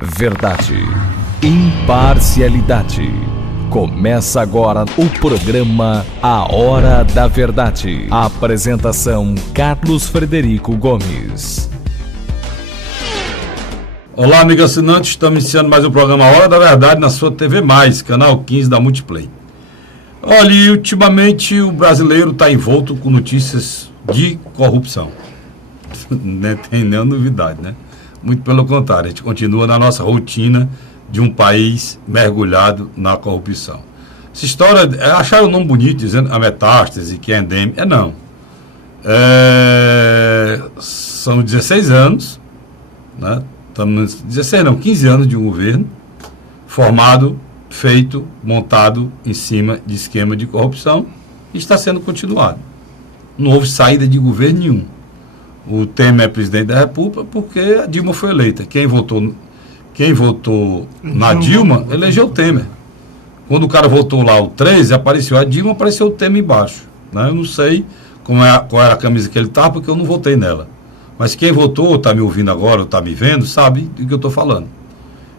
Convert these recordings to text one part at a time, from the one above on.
Verdade, imparcialidade. Começa agora o programa A Hora da Verdade. Apresentação: Carlos Frederico Gomes. Olá, amigo assinante, estamos iniciando mais um programa A Hora da Verdade na sua TV+, canal 15 da Multiplay. Olha, e ultimamente o brasileiro está envolto com notícias de corrupção. Não tem nenhuma novidade, né? Muito pelo contrário, a gente continua na nossa rotina de um país mergulhado na corrupção. Essa história, acharam o nome bonito, dizendo a metástase, que é endêmica. Não. São 16 anos, né? 15 anos de um governo formado, feito, montado em cima de esquema de corrupção e está sendo continuado. Não houve saída de governo nenhum. O Temer é presidente da República porque a Dilma foi eleita. Quem votou na Dilma, elegeu o Temer. Quando o cara votou lá o 13, apareceu a Dilma, apareceu o Temer embaixo. Né? Eu não sei qual era a camisa que ele estava, porque eu não votei nela. Mas quem votou, está me ouvindo agora, ou está me vendo, sabe do que eu estou falando.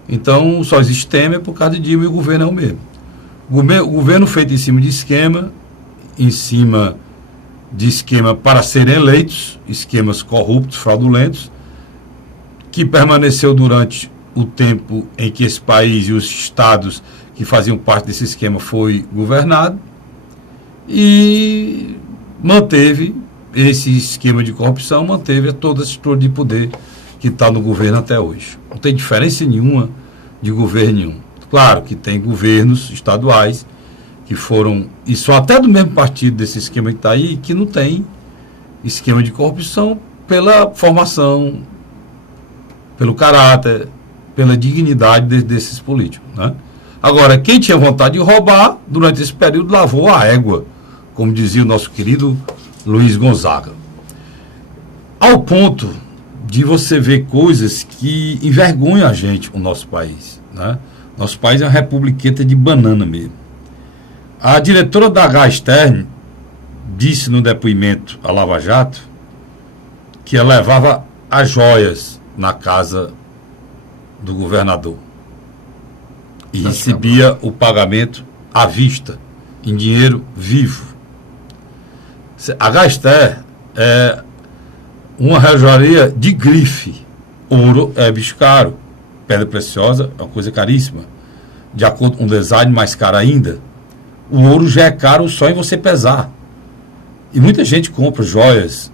Então, só existe Temer por causa de Dilma e o governo é o mesmo. O governo feito em cima de esquema para serem eleitos, esquemas corruptos, fraudulentos, que permaneceu durante o tempo em que esse país e os estados que faziam parte desse esquema foi governado e manteve esse esquema de corrupção, manteve toda a estrutura de poder que está no governo até hoje. Não tem diferença nenhuma de governo nenhum. Claro que tem governos estaduais que foram, e são até do mesmo partido desse esquema que está aí, que não tem esquema de corrupção pela formação, pelo caráter, pela dignidade desses políticos. Né? Agora, quem tinha vontade de roubar, durante esse período, lavou a égua, como dizia o nosso querido Luiz Gonzaga. Ao ponto de você ver coisas que envergonham a gente, o nosso país. Né? Nosso país é uma republiqueta de banana mesmo. A diretora da Gastern disse no depoimento à Lava Jato que ela levava as joias na casa do governador e recebia o pagamento à vista, em dinheiro vivo. A Gastern é uma relojaria de grife. Ouro é bicho caro, pedra preciosa é uma coisa caríssima. De acordo com um design mais caro ainda, o ouro já é caro só em você pesar. E muita gente compra joias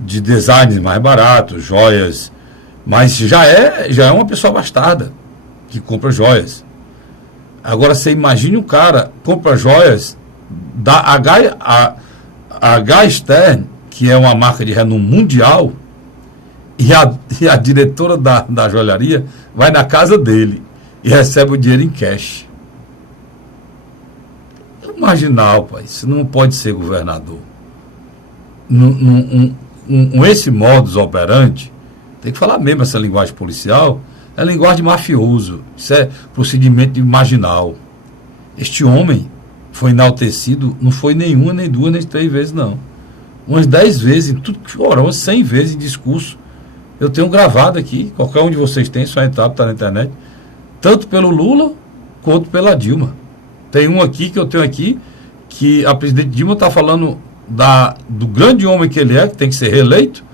de design mais baratos, joias, mas já é uma pessoa bastarda que compra joias. Agora você imagine um cara compra joias da Gastern, que é uma marca de renome mundial, e a diretora da joalharia vai na casa dele e recebe o dinheiro em cash. Marginal, pai, isso não pode ser governador. Esse modus operandi, tem que falar mesmo essa linguagem policial, é linguagem de mafioso, isso é procedimento de marginal. Este homem foi enaltecido, não foi nenhuma, nem duas, nem 3 vezes, não. Umas 10 vezes, em tudo que for, umas 100 vezes em discurso. Eu tenho gravado aqui, qualquer um de vocês tem, só entrar, está na internet, tanto pelo Lula quanto pela Dilma. Tem um aqui que eu tenho aqui, que a presidente Dilma está falando do grande homem que ele é, que tem que ser reeleito,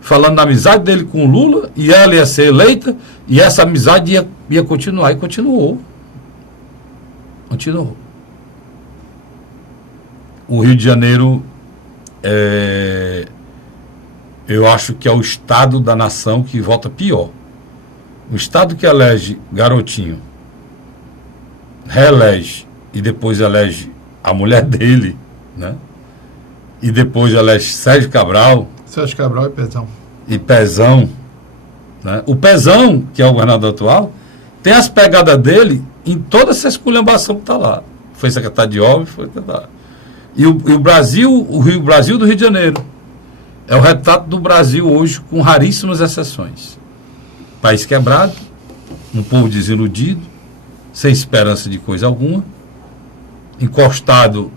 falando da amizade dele com o Lula, e ela ia ser eleita, e essa amizade ia continuar, e continuou. Continuou. O Rio de Janeiro, eu acho que é o estado da nação que vota pior. O estado que elege Garotinho, reelege, e depois elege a mulher dele, né? E depois elege Sérgio Cabral e Pezão. E Pezão, né? O Pezão, que é o governador atual, tem as pegadas dele em toda essa esculhambação que está lá. Foi secretário de obras, foi secretário. E o Brasil, o Brasil do Rio de Janeiro, é o retrato do Brasil hoje, com raríssimas exceções. País quebrado, um povo desiludido, sem esperança de coisa alguma, encostado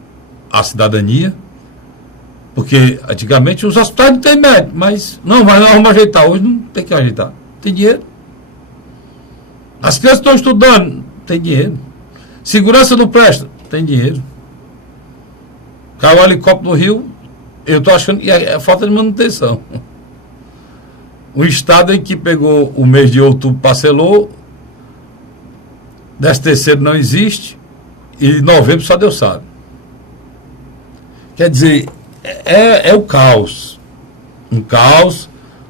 à cidadania, porque antigamente os hospitais não têm médico, mas nós vamos ajeitar, hoje não tem que ajeitar. Tem dinheiro. As crianças estão estudando? Tem dinheiro. Segurança não presta? Tem dinheiro. Caiu o helicóptero no Rio, eu estou achando que é falta de manutenção. O estado em que pegou o mês de outubro parcelou, 13º não existe, e novembro só Deus sabe. Quer dizer, é o caos. Um caos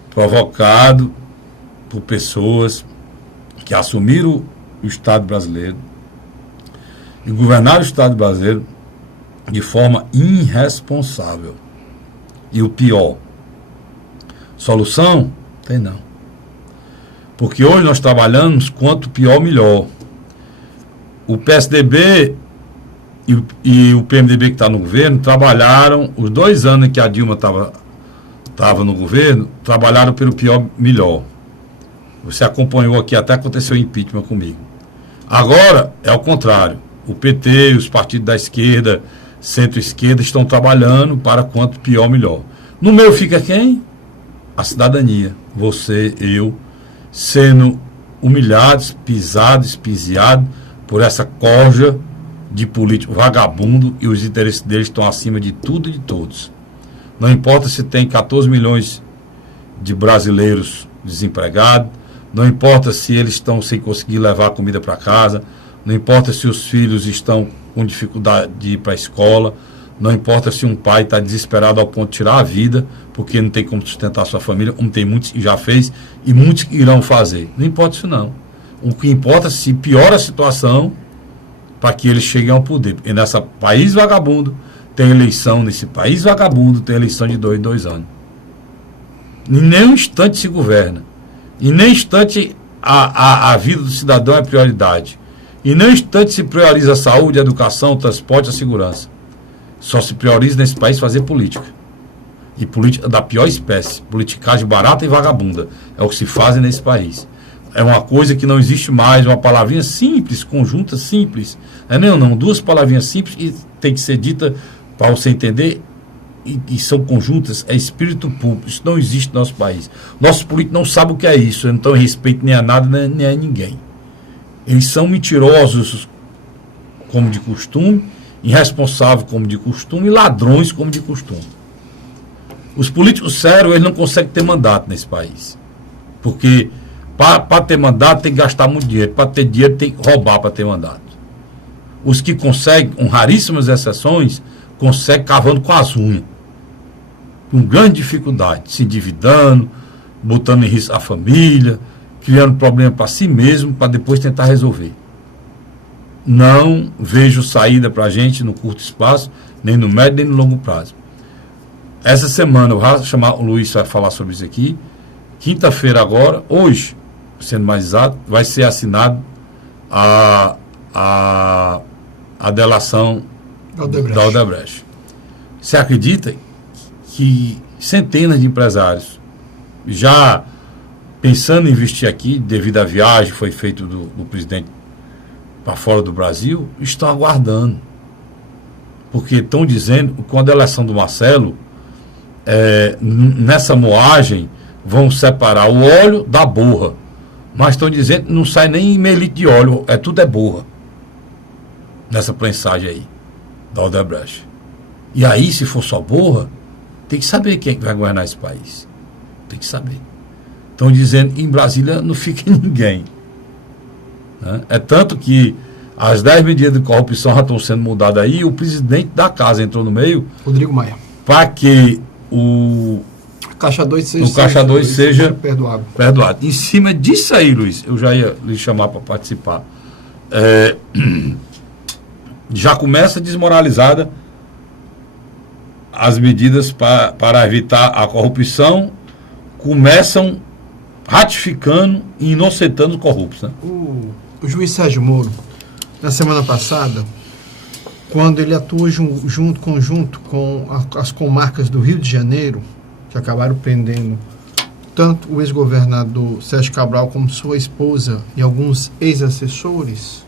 provocado por pessoas que assumiram o Estado brasileiro e governaram o Estado brasileiro de forma irresponsável. E o pior, solução? Tem não. Porque hoje nós trabalhamos quanto pior, melhor. O PSDB e o PMDB que está no governo trabalharam, os 2 anos em que a Dilma estava no governo, trabalharam pelo pior, melhor. Você acompanhou aqui, até aconteceu impeachment comigo. Agora é o contrário. O PT, os partidos da esquerda, centro-esquerda, estão trabalhando para quanto pior, melhor. No meio fica quem? A cidadania. Você, eu, sendo humilhados, pisados, espiziados por essa corja de político vagabundo, e os interesses deles estão acima de tudo e de todos. Não importa se tem 14 milhões de brasileiros desempregados, não importa se eles estão sem conseguir levar a comida para casa, não importa se os filhos estão com dificuldade de ir para a escola, não importa se um pai está desesperado ao ponto de tirar a vida, porque não tem como sustentar a sua família, como tem muitos que já fez e muitos que irão fazer. Não importa isso não. O que importa é se piora a situação para que eles cheguem ao poder. Porque nesse país vagabundo tem eleição, nesse país vagabundo tem eleição de 2 em 2 anos. Em nenhum instante se governa. Em nenhum instante a vida do cidadão é prioridade. Em nenhum instante se prioriza a saúde, a educação, o transporte, a segurança. Só se prioriza nesse país fazer política. E política da pior espécie. Politicagem barata e vagabunda. É o que se faz nesse país. É uma coisa que não existe mais, uma palavrinha simples, conjunta simples. Não, 2 palavrinhas simples que tem que ser dita para você entender e são conjuntas, é espírito público. Isso não existe no nosso país. Nossos políticos não sabem o que é isso, não estão em respeito nem a nada, nem a ninguém. Eles são mentirosos como de costume, irresponsáveis como de costume e ladrões como de costume. Os políticos sérios, eles não conseguem ter mandato nesse país. Porque para ter mandato tem que gastar muito dinheiro. Para ter dinheiro tem que roubar para ter mandato. Os que conseguem, com raríssimas exceções, conseguem cavando com as unhas. Com grande dificuldade, se endividando, botando em risco a família, criando problema para si mesmo, para depois tentar resolver. Não vejo saída para a gente no curto espaço, nem no médio, nem no longo prazo. Essa semana, eu vou chamar o Luiz, vai falar sobre isso aqui. Quinta-feira agora, hoje, sendo mais exato, vai ser assinado a delação da Odebrecht. Você acredita que centenas de empresários já pensando em investir aqui, devido à viagem que foi feita do presidente para fora do Brasil, estão aguardando. Porque estão dizendo que com a delação do Marcelo, nessa moagem, vão separar o óleo da borra. Mas estão dizendo que não sai nem meio litro de óleo, tudo é borra. Nessa prensagem aí, da Odebrecht. E aí, se for só borra, tem que saber quem é que vai governar esse país. Tem que saber. Estão dizendo que em Brasília não fica ninguém. Né? É tanto que as 10 medidas de corrupção já estão sendo mudadas aí, e o presidente da casa entrou no meio. Rodrigo Maia. Para que o Caixa 2 seja perdoado. Em cima disso aí, Luiz, eu já ia lhe chamar para participar. Já começa desmoralizada as medidas para evitar a corrupção, começam ratificando e inocentando os corruptos. Né? O juiz Sérgio Moro, na semana passada, quando ele atua conjunto com as comarcas do Rio de Janeiro, que acabaram prendendo tanto o ex-governador Sérgio Cabral como sua esposa e alguns ex-assessores,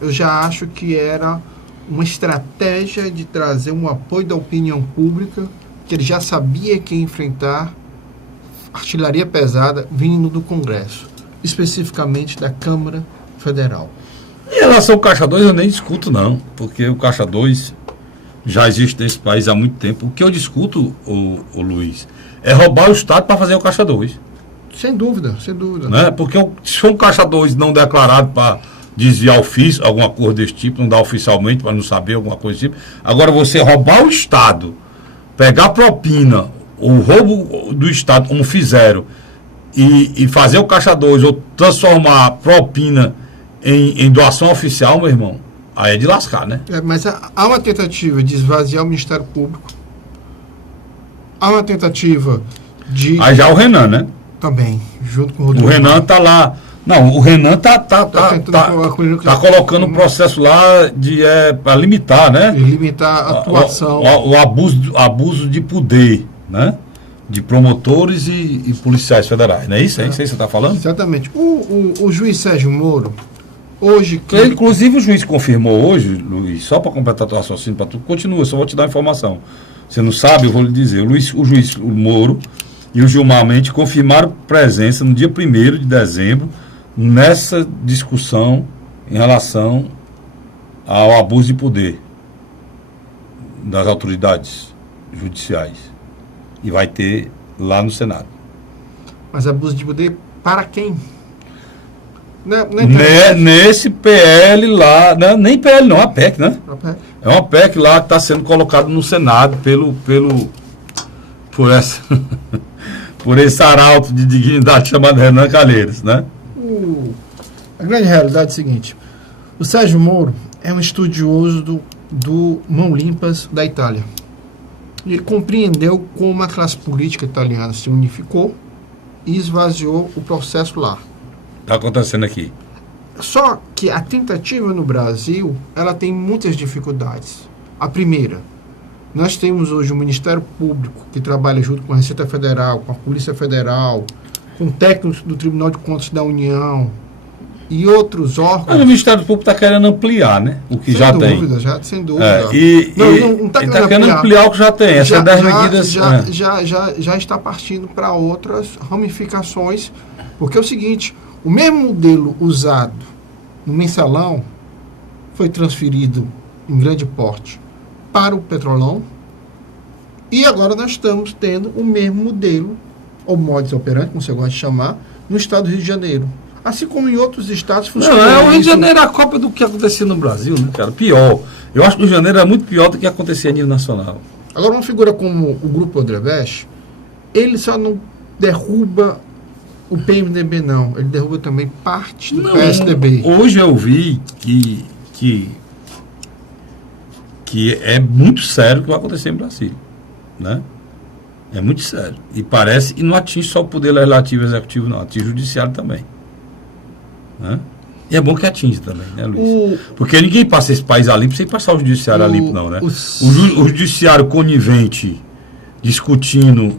eu já acho que era uma estratégia de trazer um apoio da opinião pública, que ele já sabia que ia enfrentar artilharia pesada vindo do Congresso, especificamente da Câmara Federal. Em relação ao Caixa 2, eu nem discuto, não, porque o Caixa 2 já existe nesse país há muito tempo. O que eu discuto, o Luiz, é roubar o Estado para fazer o Caixa 2. Sem dúvida, sem dúvida. Né? Porque se for um Caixa 2 não declarado para desviar ofício, alguma coisa desse tipo, não dá oficialmente para não saber, alguma coisa desse tipo. Agora, você roubar o Estado, pegar propina, o roubo do Estado, como fizeram, e fazer o Caixa 2 ou transformar a propina em doação oficial, meu irmão, aí é de lascar, né? Mas há uma tentativa de esvaziar o Ministério Público. Há uma tentativa de... Aí já o Renan, né? Também, junto com o Rodrigo. O Renan tá lá. Não, o Renan tá colocando um processo lá para limitar, né? Limitar a atuação. O abuso de poder, né? De promotores e policiais federais, não é isso? É isso aí que você está falando? Exatamente. O juiz Sérgio Moro, hoje... Inclusive o juiz confirmou hoje, Luiz, só para completar o raciocínio para tu, continua, só vou te dar a informação. Você não sabe, eu vou lhe dizer. O juiz Moro e o Gilmar Mendes confirmaram presença no dia 1º de dezembro nessa discussão em relação ao abuso de poder das autoridades judiciais. E vai ter lá no Senado. Mas abuso de poder para quem? Nesse PL lá, nem PL não, a PEC, né? É uma PEC lá que está sendo colocado no Senado por esse arauto de dignidade chamado Renan Calheiros, né? A grande realidade é a seguinte: o Sérgio Moro é um estudioso do Mão Limpas da Itália. Ele compreendeu como a classe política italiana se unificou e esvaziou o processo lá. Está acontecendo aqui. Só que a tentativa no Brasil, ela tem muitas dificuldades. A primeira, nós temos hoje um Ministério Público que trabalha junto com a Receita Federal, com a Polícia Federal, com técnicos do Tribunal de Contas da União e outros órgãos. Mas o Ministério Público está querendo ampliar, né? O que já tem. Sem dúvida. Não está querendo ampliar o que já tem. Essas 10 medidas... Já está partindo para outras ramificações, porque é o seguinte: o mesmo modelo usado no mensalão foi transferido em grande porte para o Petrolão, e agora nós estamos tendo o mesmo modelo, ou modus operandi, como você gosta de chamar, no estado do Rio de Janeiro. Assim como em outros estados funciona. O Rio de Janeiro é a cópia do que acontecia no Brasil, né, cara? Pior. Eu acho que o Rio de Janeiro é muito pior do que acontecia a nível nacional. Agora, uma figura como o Grupo Odebrecht, ele só não derruba o PMDB, não. Ele derruba também parte do PSDB. Hoje eu vi que é muito sério o que vai acontecer no Brasil, né? É muito sério. E não atinge só o poder legislativo e executivo, não. Atinge o judiciário também. Né? E é bom que atinge também, né, Luiz? Porque ninguém passa esse país a limpo sem passar o judiciário a limpo, não, né? O judiciário conivente, discutindo,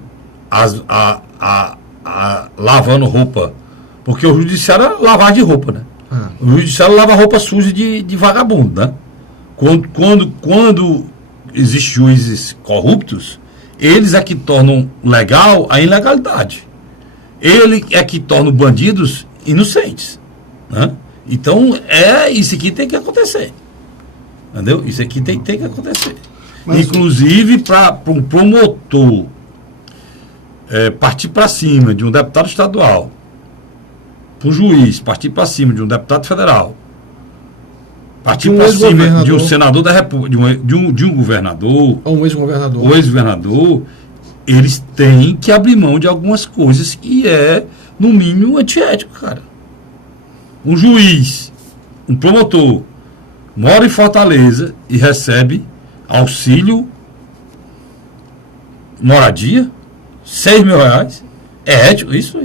lavando roupa. Porque o judiciário é lavar de roupa, né? O judiciário lava roupa suja de vagabundo, né? Quando existem juízes corruptos, eles é que tornam legal a ilegalidade. Ele é que torna bandidos inocentes, né? Então, isso aqui tem que acontecer. Entendeu? Isso aqui tem que acontecer. Inclusive, para um promotor partir para cima de um deputado estadual, para um juiz partir para cima de um deputado federal, partir para cima de um senador da República, de um governador, ou um ex-governador, eles têm que abrir mão de algumas coisas que é, no mínimo, antiético, cara. Um juiz, um promotor, mora em Fortaleza e recebe auxílio moradia, R$6.000. É ético isso?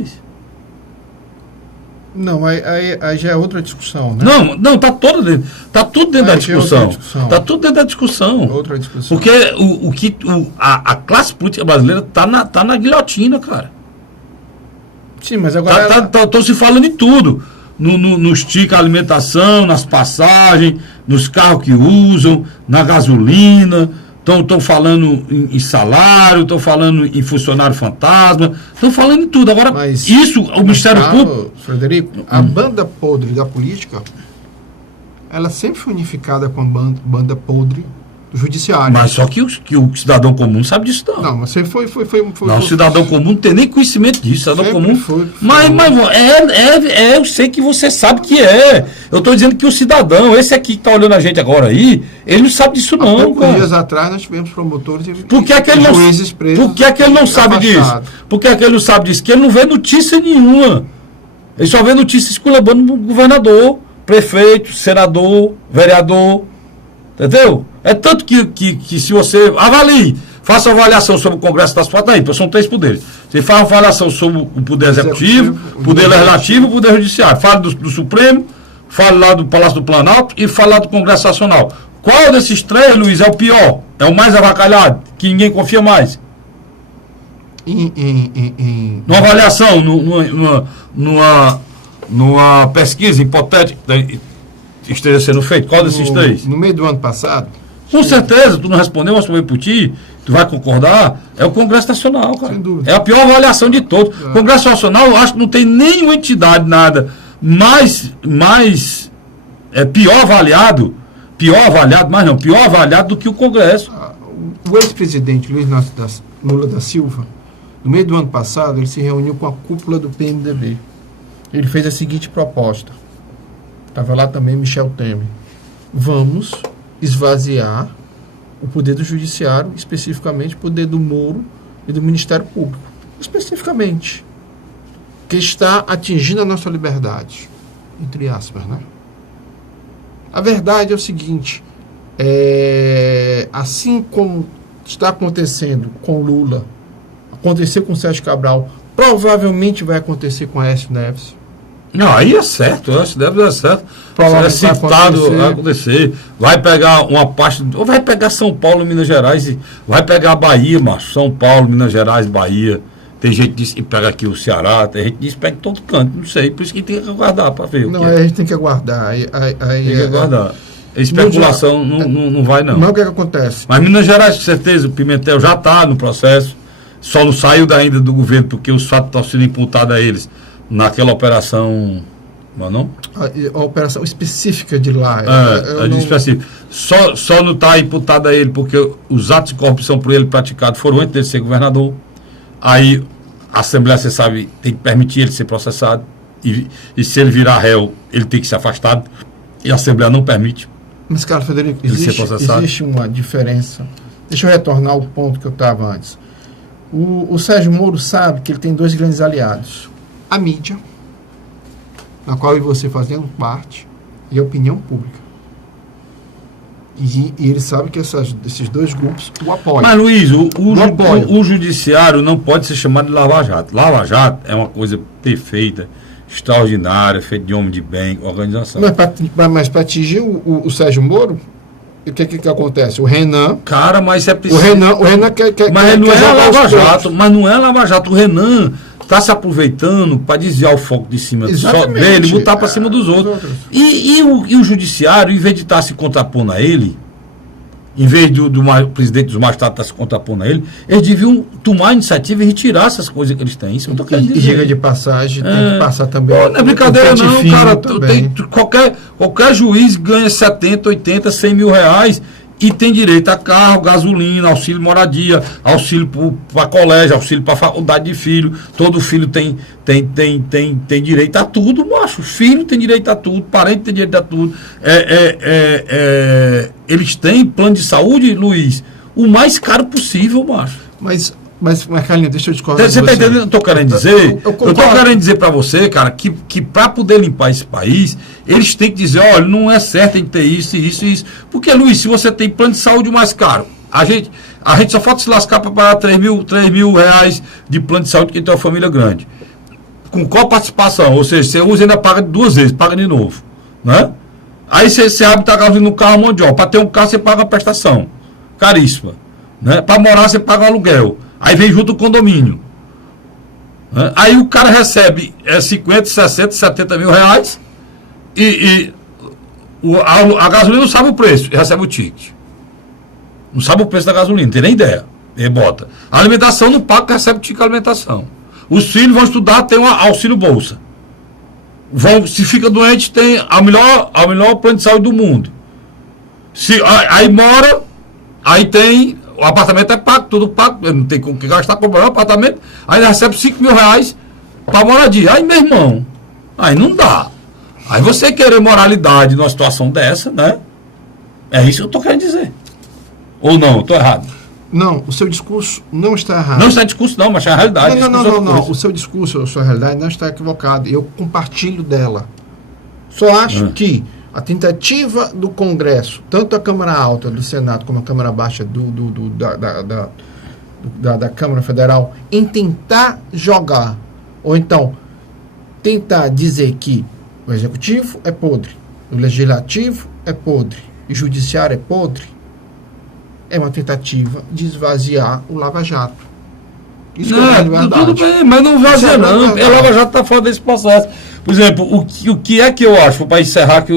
Não, aí já é outra discussão, né? Não, tá tudo dentro da discussão. Tá tudo dentro da discussão. Outra discussão. Porque a classe política brasileira tá na guilhotina, cara. Sim, mas agora... Tô se falando em tudo. Nos tica alimentação, nas passagens, nos carros que usam, na gasolina, estão falando em salário, estão falando em funcionário fantasma, estão falando em tudo. Agora, Mas, isso, o Ministério Público... Frederico, a banda podre da política, ela sempre foi unificada com a banda podre do judiciário. Mas só que o cidadão comum sabe disso, não. Não, mas você foi Não, o cidadão comum não tem nem conhecimento disso. Cidadão comum. Mas eu sei que você sabe que é. Eu estou dizendo que o cidadão, esse aqui que está olhando a gente agora aí, ele não sabe disso, não. Poucos dias atrás nós tivemos promotores e juízes presos. Por que é que ele não sabe disso? Por que é que ele não sabe disso? Porque ele não vê notícia nenhuma. Ele só vê notícia esculambando o governador, prefeito, senador, vereador. Entendeu? É tanto que se você avalie, faça uma avaliação sobre o Congresso das Partes, aí, são 3 poderes. Você faz uma avaliação sobre o Poder Executivo, o Poder Legislativo e o Poder Judiciário. Fala do Supremo, fala lá do Palácio do Planalto e fala lá do Congresso Nacional. Qual desses 3, Luiz, é o pior? É o mais avacalhado? Que ninguém confia mais? Numa avaliação, numa pesquisa hipotética que esteja sendo feita, qual desses 3? No meio do ano passado... Com certeza, tu não respondeu, mas foi por ti, tu vai concordar, é o Congresso Nacional, cara. Sem dúvida. É a pior avaliação de todos. O Congresso Nacional, eu acho que não tem nenhuma entidade, nada, pior avaliado do que o Congresso. O ex-presidente Luiz Inácio Lula da Silva, no meio do ano passado, ele se reuniu com a cúpula do PMDB. Ele fez a seguinte proposta. Estava lá também Michel Temer. Vamos esvaziar o poder do judiciário, especificamente o poder do Moro e do Ministério Público. Especificamente. Que está atingindo a nossa liberdade. Entre aspas, né? A verdade é o seguinte. Assim como está acontecendo com Lula, aconteceu com Sérgio Cabral, provavelmente vai acontecer com Aécio Neves. Não, aí é certo, eu acho que deve dar certo. É citado, vai acontecer. Vai pegar uma parte, ou vai pegar São Paulo e Minas Gerais, vai pegar a Bahia, macho. São Paulo, Minas Gerais, Bahia. Tem gente que diz que pega aqui o Ceará, tem gente que diz que pega em todo canto, não sei. Por isso que tem que aguardar para ver. Não, a gente tem que aguardar. Tem que aguardar. Especulação não vai, não. Não, o que acontece? Mas Minas Gerais, com certeza, o Pimentel já está no processo, só não saiu ainda do governo, porque os fatos estão sendo imputados a eles naquela operação. Não? A operação específica de lá. Específica. Só não está imputado a ele, porque os atos de corrupção por ele praticados foram antes dele ser governador. Aí a Assembleia, você sabe, tem que permitir ele ser processado. E se ele virar réu, ele tem que ser afastado. E a Assembleia não permite. Mas, cara, Frederico, existe uma diferença. Deixa eu retornar ao ponto que eu estava antes. O Sérgio Moro sabe que ele tem 2 grandes aliados. A mídia, na qual você fazendo parte, e a opinião pública. E ele sabe que esses 2 grupos o apoiam. Mas, Luiz, o judiciário não pode ser chamado de Lava Jato. Lava Jato é uma coisa perfeita, extraordinária, feita de homem de bem, organização. Mas para atingir o Sérgio Moro, o que acontece? O Renan... Cara, mas é preciso... O Renan quer... Mas não é Lava Jato, mas não é Lava Jato. O Renan está se aproveitando para desviar o foco de cima só dele e botar para cima dos outros. E o judiciário, em vez de estar se contrapondo a ele, em vez do presidente dos magistrados estar se contrapondo a ele, eles deviam tomar a iniciativa e retirar essas coisas que eles têm. Isso eu tô querendo dizer. E diga de passagem, tem que passar também. Não é brincadeira não, cara. Qualquer juiz ganha 70, 80, 100 mil reais e tem direito a carro, gasolina, auxílio moradia, auxílio para colégio, auxílio para faculdade de filho. Todo filho tem direito a tudo, macho. Filho tem direito a tudo, parente tem direito a tudo. Eles têm plano de saúde, Luiz, o mais caro possível, macho. Mas Carlinhos, deixa eu discordar. Você está entendendo o que eu estou querendo dizer? Eu estou querendo dizer para você, cara, que para poder limpar esse país, eles têm que dizer, olha, não é certo, tem que ter isso, isso e isso. Porque, Luiz, se você tem plano de saúde mais caro, a gente só falta se lascar para pagar 3 mil reais de plano de saúde, quem tem uma família grande. Com qual participação? Ou seja, você usa e ainda paga 2 vezes, paga de novo. Né? Aí você abre e gasolina no carro, um monte de ó. Para ter um carro, você paga a prestação. Caríssima. Né? Para morar, você paga o aluguel. Aí vem junto o condomínio. Né? Aí o cara recebe 50, 60, 70 mil reais e a gasolina não sabe o preço, recebe o ticket. Não sabe o preço da gasolina, não tem nem ideia. Ele bota. A alimentação não paga, recebe ticket de alimentação. Os filhos vão estudar, tem um auxílio bolsa. Se fica doente, tem a melhor plano de saúde do mundo. Aí mora, aí tem, o apartamento é pago, tudo pago, não tem com que gastar, comprar um apartamento, aí recebe 5 mil reais para moradia. Aí, meu irmão, aí não dá. Aí você querer moralidade numa situação dessa, né? É isso que eu estou querendo dizer. Ou não, estou errado? Não, o seu discurso não está errado. Não está em discurso, não, mas é a realidade. Não. O seu discurso, a sua realidade não está equivocada. Eu compartilho dela. Só acho que a tentativa do Congresso, tanto a Câmara Alta do Senado como a Câmara Baixa da Câmara Federal, em tentar jogar, ou então tentar dizer que o Executivo é podre, o Legislativo é podre e o Judiciário é podre, é uma tentativa de esvaziar o Lava Jato. Isso é verdade. Tudo bem, mas não esvazia não. O Lava Jato está fora desse processo. Por exemplo, o que é que eu acho, para encerrar, que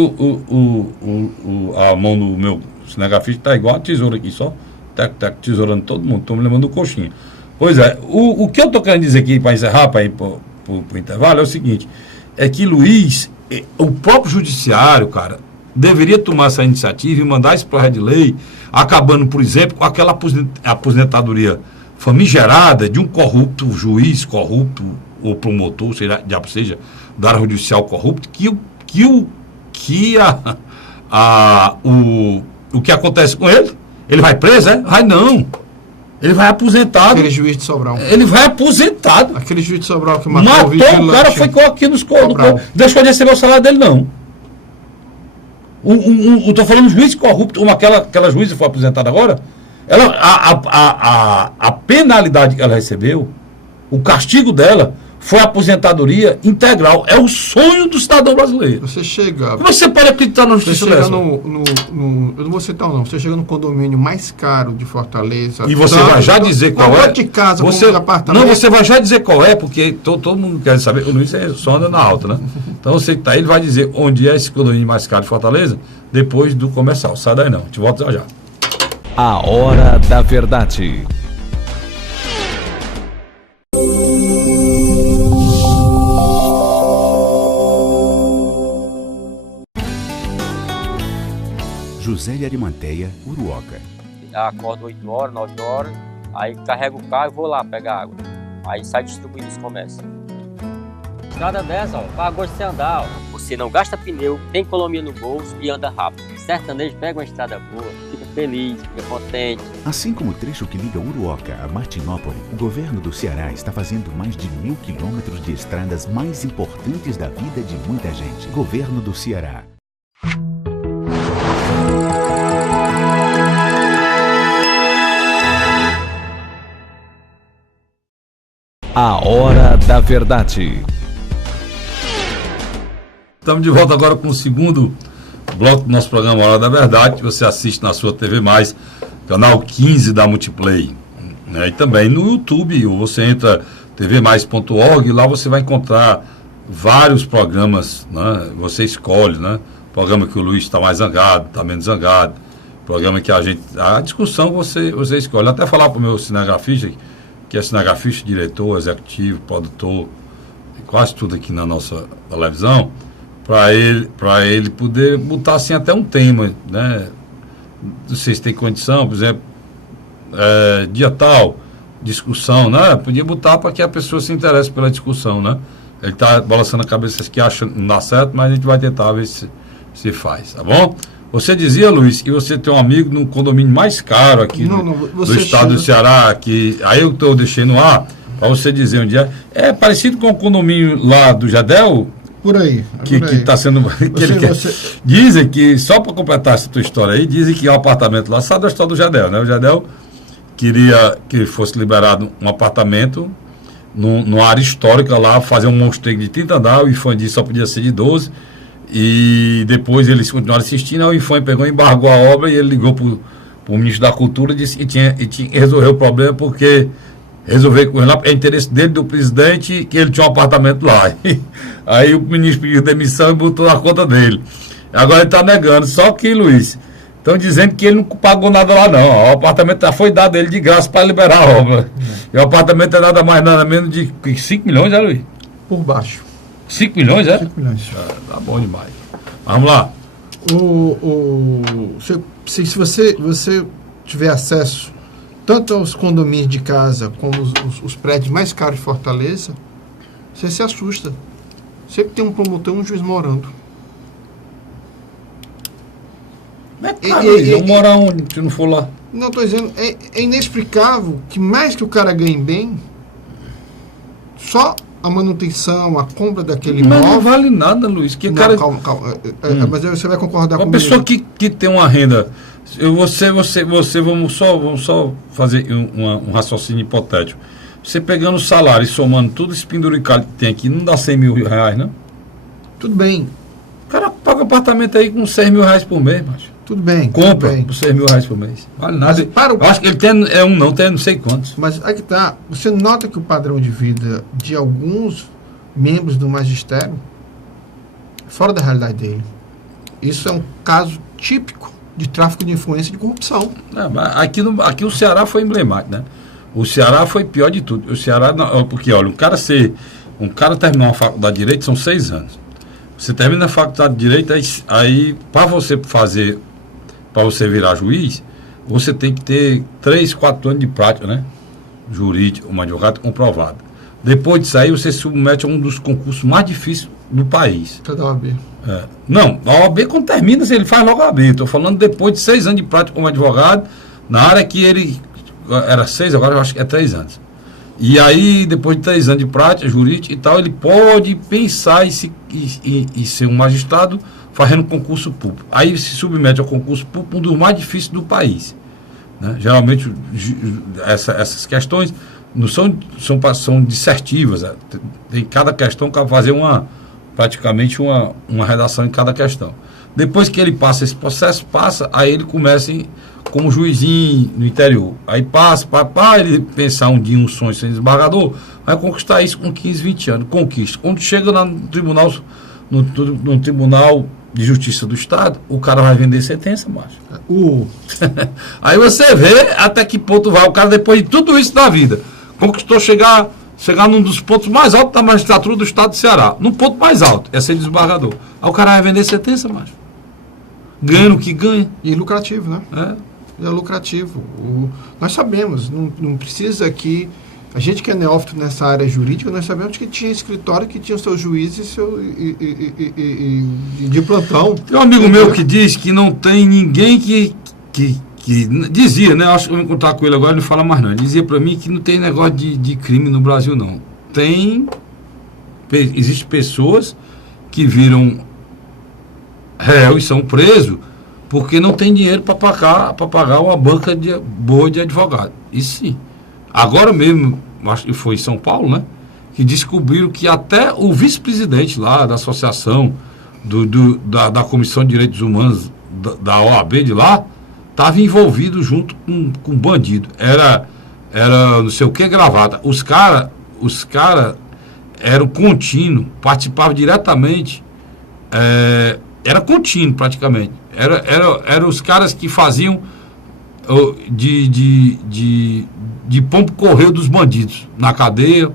a mão do meu cinegrafista está igual a tesoura aqui, só tá tesourando todo mundo, estou me lembrando do coxinha. Pois é, o que eu estou querendo dizer aqui, para encerrar, para ir para o intervalo, é o seguinte, é que, Luiz, o próprio judiciário, cara, deveria tomar essa iniciativa e mandar esse projeto de lei, acabando, por exemplo, com aquela aposentadoria famigerada de um corrupto juiz, corrupto ou promotor, seja da área judicial corrupto, o que acontece com ele? Ele vai preso, é? Vai não. Ele vai aposentado. Aquele juiz de Sobral. Ele vai aposentado. Aquele juiz de Sobral que matou o cara, foi aqui nos corpos. Deixou de receber o salário dele, não. Estou falando de juiz corrupto, como aquela juíza foi aposentada agora. A penalidade que ela recebeu, o castigo dela, foi a aposentadoria integral. É o sonho do cidadão brasileiro. Você chega... Como você pode acreditar na justiça dessa? Eu não vou citar não. Você chega no condomínio mais caro de Fortaleza... E você vai já dizer qual é? De casa, não, você vai já dizer qual é, porque todo mundo quer saber. O Luiz só anda na alta, né? Então você que está aí, ele vai dizer onde é esse condomínio mais caro de Fortaleza, depois do comercial. Sai daí não. Te volto já. A Hora da Verdade. José de Arimanteia, Uruoca. Acordo 8 horas, 9 horas, aí carrego o carro e vou lá pegar água. Aí sai distribuindo os comércios. Estrada dessa, pagou de você andar. Você não gasta pneu, tem economia no bolso e anda rápido. Sertanejo pega uma estrada boa, fica feliz, fica contente. Assim como o trecho que liga Uruoca a Martinópole, o governo do Ceará está fazendo mais de 1.000 quilômetros de estradas mais importantes da vida de muita gente. Governo do Ceará. A Hora da Verdade. Estamos de volta agora com o segundo bloco do nosso programa Hora da Verdade, que você assiste na sua TV+, canal 15 da Multiplay. E também no YouTube, você entra tvmais.org, lá você vai encontrar vários programas, né? Você escolhe, né? Programa que o Luiz está mais zangado, está menos zangado, programa que a discussão você escolhe. Até falar para o meu cinegrafista, que é cinegrafista, diretor, executivo, produtor, quase tudo aqui na nossa televisão, para ele poder botar assim até um tema, né? Não sei se tem condição, por exemplo, dia tal, discussão, né? Podia botar para que a pessoa se interesse pela discussão, né? Ele está balançando a cabeça que acha que não dá certo, mas a gente vai tentar ver se faz, tá bom? Você dizia, Luiz, que você tem um amigo no condomínio mais caro aqui do estado do Ceará, que aí eu estou deixando no ar, para você dizer onde é. É parecido com o condomínio lá do Jadel? Por aí. Que está sendo... Dizem que, só para completar essa tua história aí, dizem que é um apartamento lá, sabe da história do Jadel, né? O Jadel queria que fosse liberado um apartamento numa área histórica lá, fazer um monstro de 30 andares, o IFAM disse só podia ser de 12, e depois eles continuaram assistindo, aí o IFAM pegou e embargou a obra, e ele ligou para o ministro da Cultura e disse que tinha que resolver o problema, porque resolver com ele lá, é interesse dele, do presidente, que ele tinha um apartamento lá. Aí o ministro pediu demissão e botou na conta dele. Agora ele está negando. Só que, Luiz, Estão dizendo que ele não pagou nada lá, não. O apartamento já foi dado a ele de graça para liberar a obra. E o apartamento é nada mais, nada menos de 5 milhões, é, Luiz? Por baixo. 5 milhões, é? 5 milhões. Tá bom demais. Vamos lá. Se você tiver acesso tanto aos condomínios de casa como os prédios mais caros de Fortaleza, você se assusta. Sempre tem um promotor e um juiz morando. É claro, Luiz, vamos morar onde se não for lá? Não, estou dizendo, é inexplicável que mais que o cara ganhe bem, só a manutenção, a compra daquele Mas imóvel... não vale nada, Luiz. Que Não, cara... calma. Mas você vai concordar Uma comigo. pessoa que tem uma renda... Vamos só fazer um raciocínio hipotético. Você pegando o salário e somando tudo esse penduricalho que tem aqui, não dá 100 mil reais, não? Tudo bem, O cara paga apartamento aí com 6 mil reais por mês, macho. tudo bem. Compra tudo bem. por 6 mil reais por mês. Vale nada. Mas Eu acho que ele tem, tem não sei quantos. Mas aqui tá, você nota que o padrão de vida de alguns membros do magistério é fora da realidade dele. Isso é um caso típico de tráfico de influência e de corrupção. Mas aqui o Ceará foi emblemático, né? O Ceará foi pior de tudo. O Ceará, porque olha, um cara terminar uma faculdade de Direito são 6 anos. Você termina a faculdade de Direito, aí para você virar juiz, você tem que ter 3, 4 anos de prática, né? Jurídico, um advogado comprovado. Depois disso aí, você se submete a um dos concursos mais difíceis do país. Tá da OAB. Não, a OAB quando termina, ele faz logo a OAB. Estou falando depois de 6 anos de prática como advogado, na área que ele era 6, agora eu acho que é 3 anos. E aí, depois de 3 anos de prática jurídica e tal, ele pode pensar em ser um magistrado fazendo concurso público. Aí se submete ao concurso público, um dos mais difíceis do país. Né? Geralmente, essas questões não são dissertivas. Tem cada questão que fazer praticamente uma redação em cada questão. Depois que ele passa esse processo, aí ele começa como juizinho no interior. Aí para ele pensar um dia um sonho sem desembargador, vai conquistar isso com 15, 20 anos. Conquista. Quando chega lá no Tribunal de Justiça do Estado, o cara vai vender sentença, macho. Aí você vê até que ponto vai o cara depois de tudo isso da vida. Conquistou chegar num dos pontos mais altos da magistratura do Estado do Ceará. No ponto mais alto, é ser desembargador. Aí o cara vai vender sentença, macho. Ganha o que ganha. E lucrativo, né? É lucrativo. Nós sabemos, não precisa que... A gente que é neófito nessa área jurídica, nós sabemos que tinha escritório que tinha os seus juízes de plantão. Tem um amigo meu que diz que não tem ninguém que dizia, né? Acho que eu vou encontrar com ele agora, ele não fala mais não. Ele dizia para mim que não tem negócio de crime no Brasil, não. Existem pessoas que viram réu e são presos porque não tem dinheiro para pagar uma banca boa de advogado. Isso sim. Agora mesmo, acho que foi em São Paulo, né? Que descobriram que até o vice-presidente lá da associação da Comissão de Direitos Humanos da OAB de lá estava envolvido junto com bandido. Era não sei o que gravata. Os cara eram contínuos, participavam diretamente, era contínuo praticamente. Era os caras que faziam de pombo correio dos bandidos na cadeia,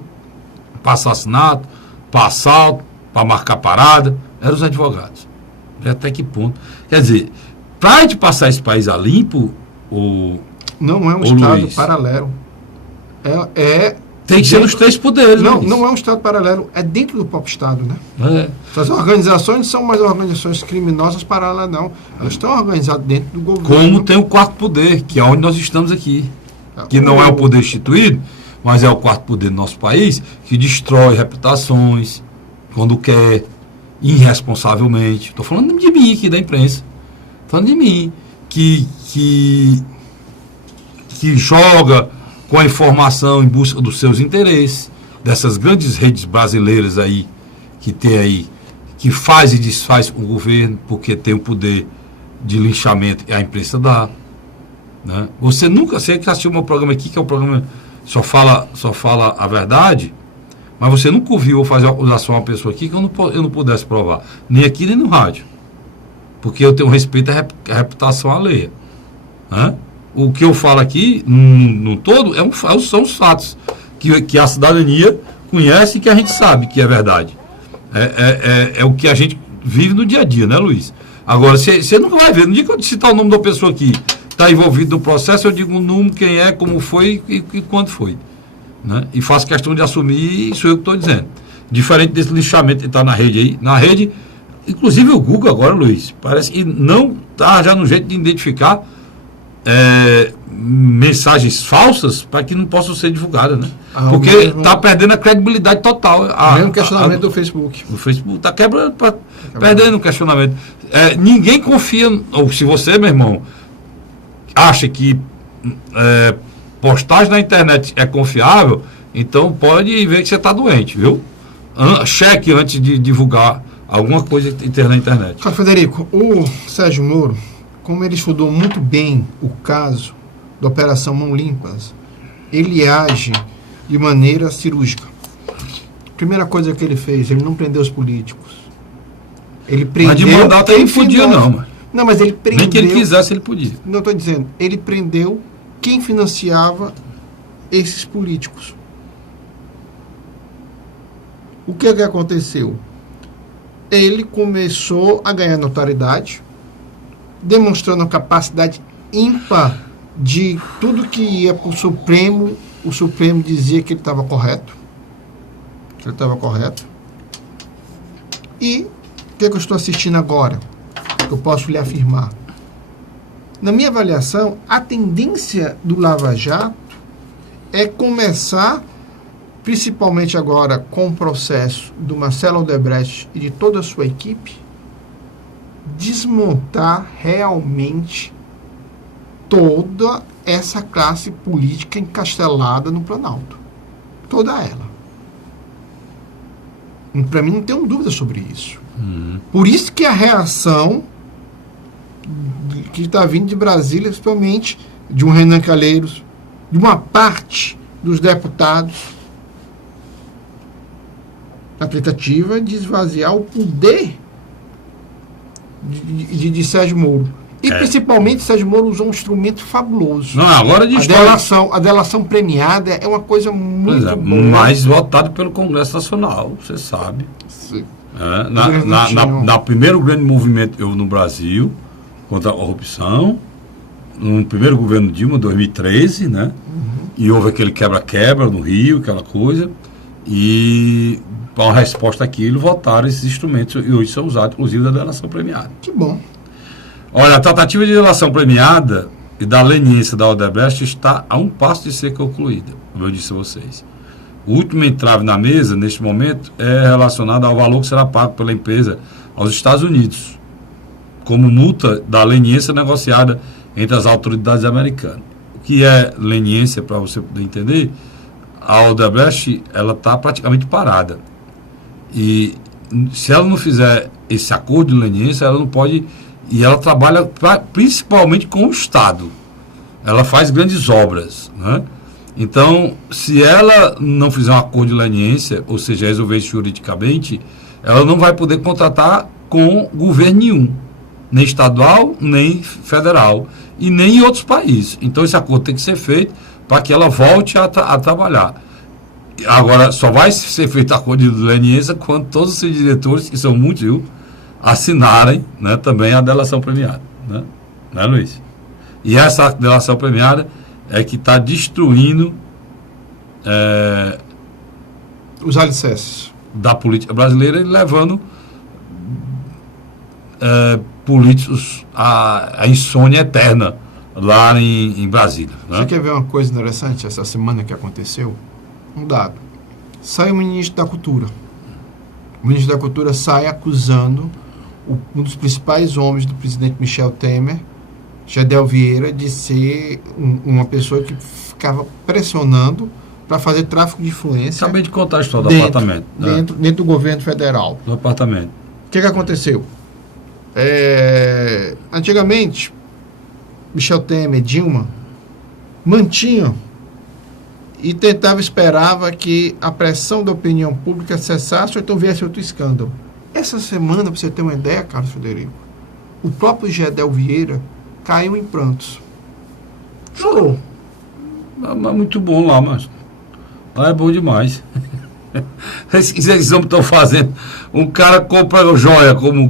para assassinato, para assalto, para marcar parada, eram os advogados. Até que ponto? Quer dizer, para a gente passar esse país a limpo, não é um Estado paralelo. Tem que ser nos 3 poderes. Não é um Estado paralelo, é dentro do próprio Estado, né? As organizações não são mais organizações criminosas paralelas, não. Elas estão organizadas dentro do governo. Como tem o 4º poder, que é onde nós estamos aqui. Que não é o poder instituído, mas é o 4º poder do nosso país, que destrói reputações, quando quer, irresponsavelmente. Estou falando de mim aqui, da imprensa. Estou falando de mim, que joga com a informação em busca dos seus interesses, dessas grandes redes brasileiras aí, que tem aí, que faz e desfaz com o governo, porque tem o poder de linchamento e a imprensa dá. Né? Você que assistiu meu programa aqui, que é o programa só fala a verdade, mas você nunca ouviu eu fazer uma acusação a uma pessoa aqui que eu não pudesse provar, nem aqui nem no rádio. porque eu tenho respeito à reputação alheia. Né? O que eu falo aqui, no todo, são os fatos que a cidadania conhece e que a gente sabe que é verdade. É o que a gente vive no dia a dia, né, Luiz? Agora, você nunca vai ver. No dia que eu citar o nome da pessoa que está envolvida no processo, eu digo o número, quem é, como foi e quando foi. Né? E faço questão de assumir, isso eu que estou dizendo. Diferente desse lixamento que está na rede aí. Na rede, inclusive o Google agora, Luiz, parece que não está já no jeito de identificar mensagens falsas para que não possam ser divulgadas, né? Porque está perdendo a credibilidade total. O mesmo questionamento do Facebook. O Facebook está perdendo o questionamento. Ninguém confia, ou se você, meu irmão, acha que postagem na internet é confiável, então pode ver que você está doente, viu? Cheque antes de divulgar alguma coisa que tem na internet. Frederico, o Sérgio Moro, como ele estudou muito bem o caso da Operação Mão Limpas, ele age de maneira cirúrgica. Primeira coisa que ele fez, ele não prendeu os políticos. Ele prendeu... Mas de mandato ele podia não, mano. Não, mas ele prendeu... Nem que ele quisesse, ele podia. Não, estou dizendo, ele prendeu quem financiava esses políticos. O que aconteceu? Ele começou a ganhar notoriedade, demonstrando a capacidade ímpar de tudo que ia para o Supremo dizia que ele estava correto. Ele estava correto. E o que eu estou assistindo agora? Eu posso lhe afirmar. Na minha avaliação, a tendência do Lava Jato é começar, principalmente agora com o processo do Marcelo Odebrecht e de toda a sua equipe, desmontar realmente toda essa classe política encastelada no Planalto. Toda ela. Para mim não tenho dúvida sobre isso. Por isso que a reação que está vindo de Brasília, principalmente de um Renan Calheiros, de uma parte dos deputados, na tentativa de esvaziar o poder de Sérgio Moro. E principalmente Sérgio Moro usou um instrumento fabuloso. Não, agora a delação premiada é uma coisa muito boa. Mais votado pelo Congresso Nacional, você sabe. Sim. Na primeiro grande movimento no Brasil contra a corrupção, no primeiro governo Dilma, 2013, né? E houve aquele quebra-quebra no Rio, aquela coisa, e para uma resposta àquilo, votaram esses instrumentos e hoje são usados, inclusive, da delação premiada. Que bom. Olha, a tratativa de delação premiada e da leniência da Odebrecht está a um passo de ser concluída, como eu disse a vocês. O último entrave na mesa, neste momento, é relacionado ao valor que será pago pela empresa aos Estados Unidos, como multa da leniência negociada entre as autoridades americanas. O que é leniência, para você poder entender? A Odebrecht, ela está praticamente parada. E se ela não fizer esse acordo de leniência, ela não pode... E ela trabalha principalmente com o Estado. Ela faz grandes obras, né? Então, se ela não fizer um acordo de leniência, ou seja, resolver isso juridicamente, ela não vai poder contratar com governo nenhum, nem estadual, nem federal, e nem em outros países. Então, esse acordo tem que ser feito para que ela volte a trabalhar. Agora, só vai ser feito acordo de leniência quando todos os diretores, que são muitos, viu, assinarem, né, também a delação premiada, né, Luiz? E essa delação premiada é que está destruindo os alicerces da política brasileira e levando políticos à insônia eterna lá em Brasília. Né? Você quer ver uma coisa interessante essa semana que aconteceu? Um dado. Sai o ministro da Cultura. O ministro da Cultura sai acusando um dos principais homens do presidente Michel Temer, Gedel Vieira, de ser uma pessoa que ficava pressionando para fazer tráfico de influência. Acabei de contar a história do apartamento. Dentro do governo federal. Do apartamento. O que aconteceu? Antigamente, Michel Temer, Dilma, mantinham e esperava que a pressão da opinião pública cessasse ou então viesse outro escândalo. Essa semana, para você ter uma ideia, Carlos Frederico, o próprio Gedel Vieira caiu em prantos. Chorou. Mas muito bom lá, mas lá é bom demais. Esses homens estão fazendo. Um cara compra joia como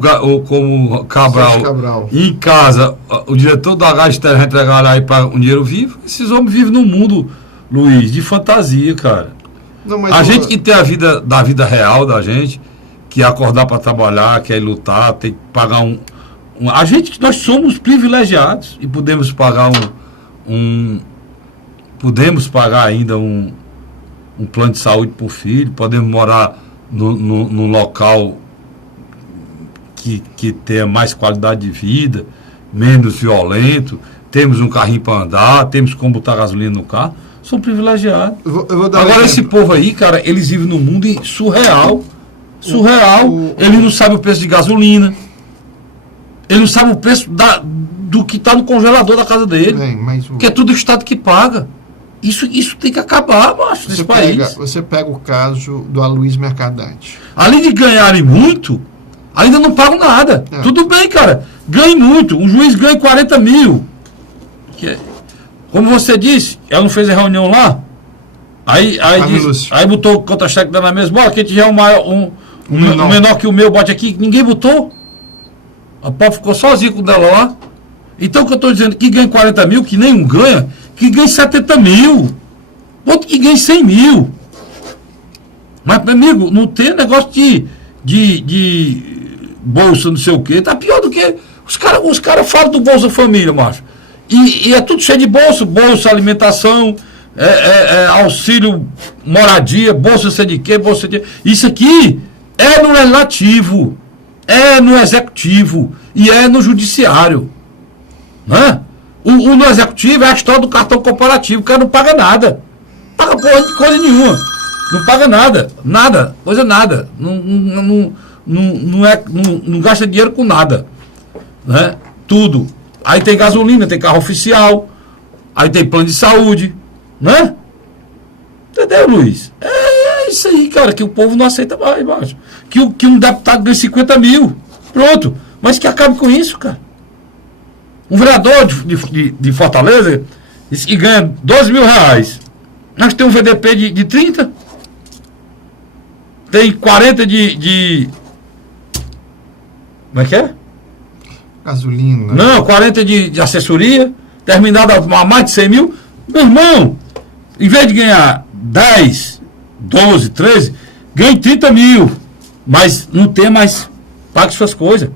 Cabral e em casa o diretor da Gastel vai entregar lá para um dinheiro vivo. Esses homens vivem num mundo, Luiz, de fantasia, cara. Não, mas a gente que tem a vida real da gente, que é acordar para trabalhar, quer lutar, tem que pagar a gente, nós somos privilegiados e podemos pagar podemos pagar ainda um plano de saúde para o filho, podemos morar num local que tenha mais qualidade de vida, menos violento, temos um carrinho para andar, temos como botar gasolina no carro, são privilegiados. Eu vou dar Agora, um esse povo aí, cara, eles vivem num mundo surreal. Ele não sabe o preço de gasolina, ele não sabe o preço do que está no congelador da casa dele, que é tudo o Estado que paga. Isso tem que acabar, macho, nesse país. Você pega o caso do Aloysio Mercadante. Além de ganharem muito, ainda não pagam nada. Tudo bem, cara, ganhe muito. Um juiz ganha 40 mil. Como você disse, ela não fez a reunião lá? Aí botou o contra-cheque na mesma hora, que tiver um menor que o meu, bote aqui, ninguém botou. A pobre ficou sozinha com o dela lá. Então, o que eu estou dizendo, que ganha 40 mil, que nenhum ganha, que ganha 70 mil. Outro que ganha 100 mil. Mas, meu amigo, não tem negócio de bolsa, não sei o quê. Tá pior do que... Os cara falam do Bolsa Família, macho. E é tudo cheio de bolsa alimentação, auxílio moradia, bolsa sei de quê, bolsa de... Isso aqui é no legislativo, é no executivo e é no judiciário. Né? No executivo é a história do cartão corporativo, o cara não paga nada. Não paga porra de coisa nenhuma. Não paga nada. Nada. Coisa nada. Não gasta dinheiro com nada. Né? Tudo. Aí tem gasolina, tem carro oficial, aí tem plano de saúde. Né? Entendeu, Luiz? É isso aí, cara, que o povo não aceita mais, macho. Que um deputado ganha 50 mil. Pronto. Mas que acabe com isso, cara. Um vereador de Fortaleza que ganha 12 mil reais. Nós temos um VDP de 30. Tem 40 Como é que é? Gasolina. Não, 40 de assessoria. Terminado a mais de 100 mil. Meu irmão, em vez de ganhar 10, 12, 13, ganhe 30 mil. Mas não tem mais. Pague suas coisas.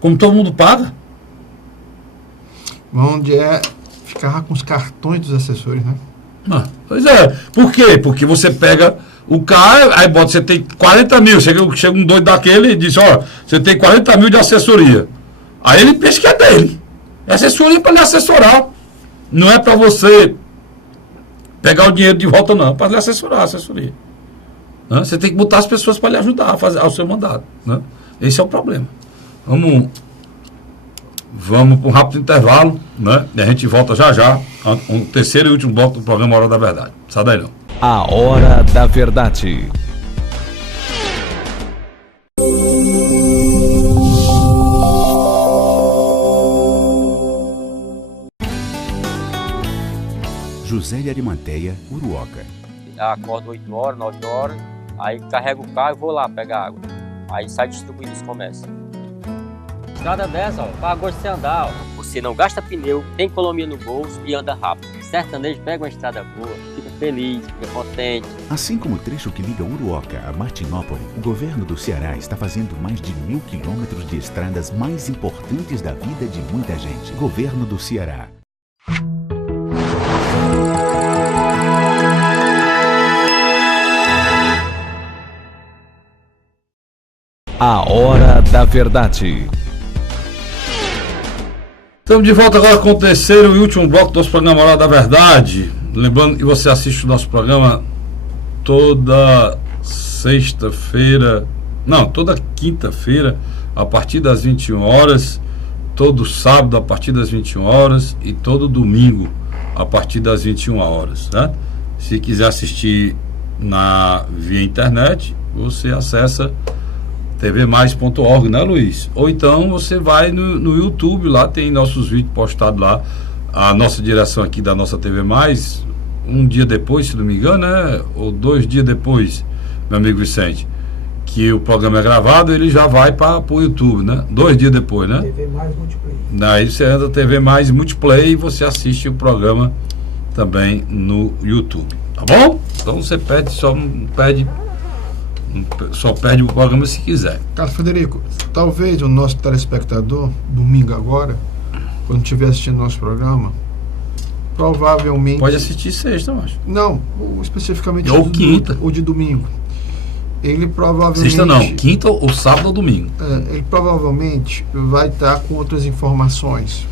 Como todo mundo paga. Onde ficava com os cartões dos assessores, né? Pois é. Por quê? Porque você pega o cara, aí bota, você tem 40 mil, chega um doido daquele e diz, ó, você tem 40 mil de assessoria. Aí ele pensa que é dele. É assessoria para lhe assessorar. Não é para você pegar o dinheiro de volta, não. É para lhe assessorar a assessoria. Né? Você tem que botar as pessoas para lhe ajudar a fazer o seu mandato. Né? Esse é o problema. Vamos para um rápido intervalo, né? E a gente volta já. Um terceiro e último bloco do programa Hora da Verdade. Sai daí não. A Hora da Verdade. José de Arimanteia, Uruoca. Acordo 8 horas, 9 horas, aí carrego o carro e vou lá pegar água. Aí sai distribuindo os comércios. Estrada dessa, ó, para gosto de você andar, ó. Você não gasta pneu, tem economia no bolso e anda rápido. Sertanejo pega uma estrada boa, fica feliz, fica contente. Assim como o trecho que liga Uruoca a Martinópole, o governo do Ceará está fazendo mais de 1.000 quilômetros de estradas mais importantes da vida de muita gente. Governo do Ceará. A Hora da Verdade. Estamos de volta agora com o terceiro e último bloco do nosso programa Hora da Verdade. Lembrando que você assiste o nosso programa toda quinta-feira, a partir das 21 horas, todo sábado a partir das 21 horas e todo domingo a partir das 21 horas. Né? Se quiser assistir via internet, você acessa tvmais.org, né, Luiz? Ou então você vai no YouTube, lá tem nossos vídeos postados lá, a nossa direção aqui da nossa TV Mais, um dia depois, se não me engano, né? Ou 2 dias depois, meu amigo Vicente, que o programa é gravado, ele já vai para o YouTube, né? 2 dias depois, né? TV Mais Multiplay. Daí você entra TV Mais Multiplay e você assiste o programa também no YouTube, tá bom? Então você pede, só perde o programa se quiser. Carlos Frederico, talvez o nosso telespectador, domingo agora, quando estiver assistindo nosso programa, provavelmente... Pode assistir sexta, eu acho. Não, especificamente Ou quinta. Ou de domingo. Ele provavelmente... Sexta não, quinta ou sábado ou domingo. Ele provavelmente vai estar com outras informações.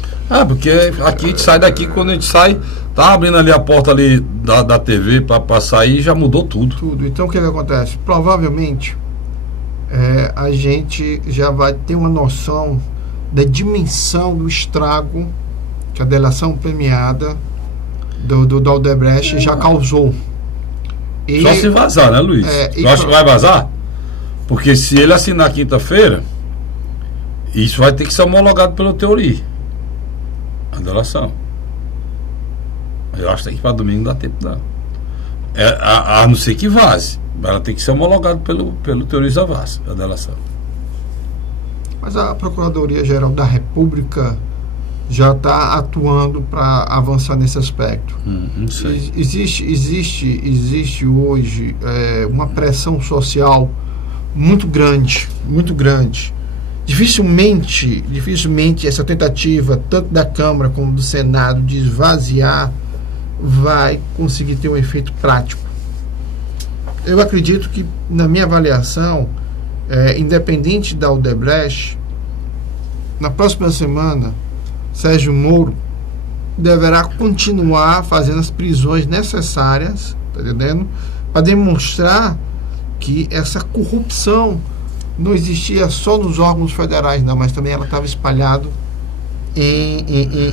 Porque aqui a gente sai daqui, quando a gente sai, tá abrindo ali a porta ali da TV para sair, já mudou tudo. Então o que acontece? Provavelmente a gente já vai ter uma noção da dimensão do estrago que a delação premiada do Aldebrecht já causou. Só se vazar, né, Luiz? Eu acho que vai vazar? Porque se ele assinar quinta-feira, isso vai ter que ser homologado pela teoria. A delação. Eu acho que para domingo não dá tempo, não. A não ser que vaze. Ela tem que ser homologada pelo teoria vaze, a delação. Mas a Procuradoria-Geral da República já está atuando para avançar nesse aspecto. Não sei. Existe hoje uma pressão social muito grande, muito grande. Dificilmente essa tentativa, tanto da Câmara como do Senado, de esvaziar, vai conseguir ter um efeito prático. Eu acredito que, na minha avaliação, independente da Aldebrecht, na próxima semana, Sérgio Moro deverá continuar fazendo as prisões necessárias, tá entendendo? Para demonstrar que essa corrupção não existia só nos órgãos federais, não, mas também ela estava espalhada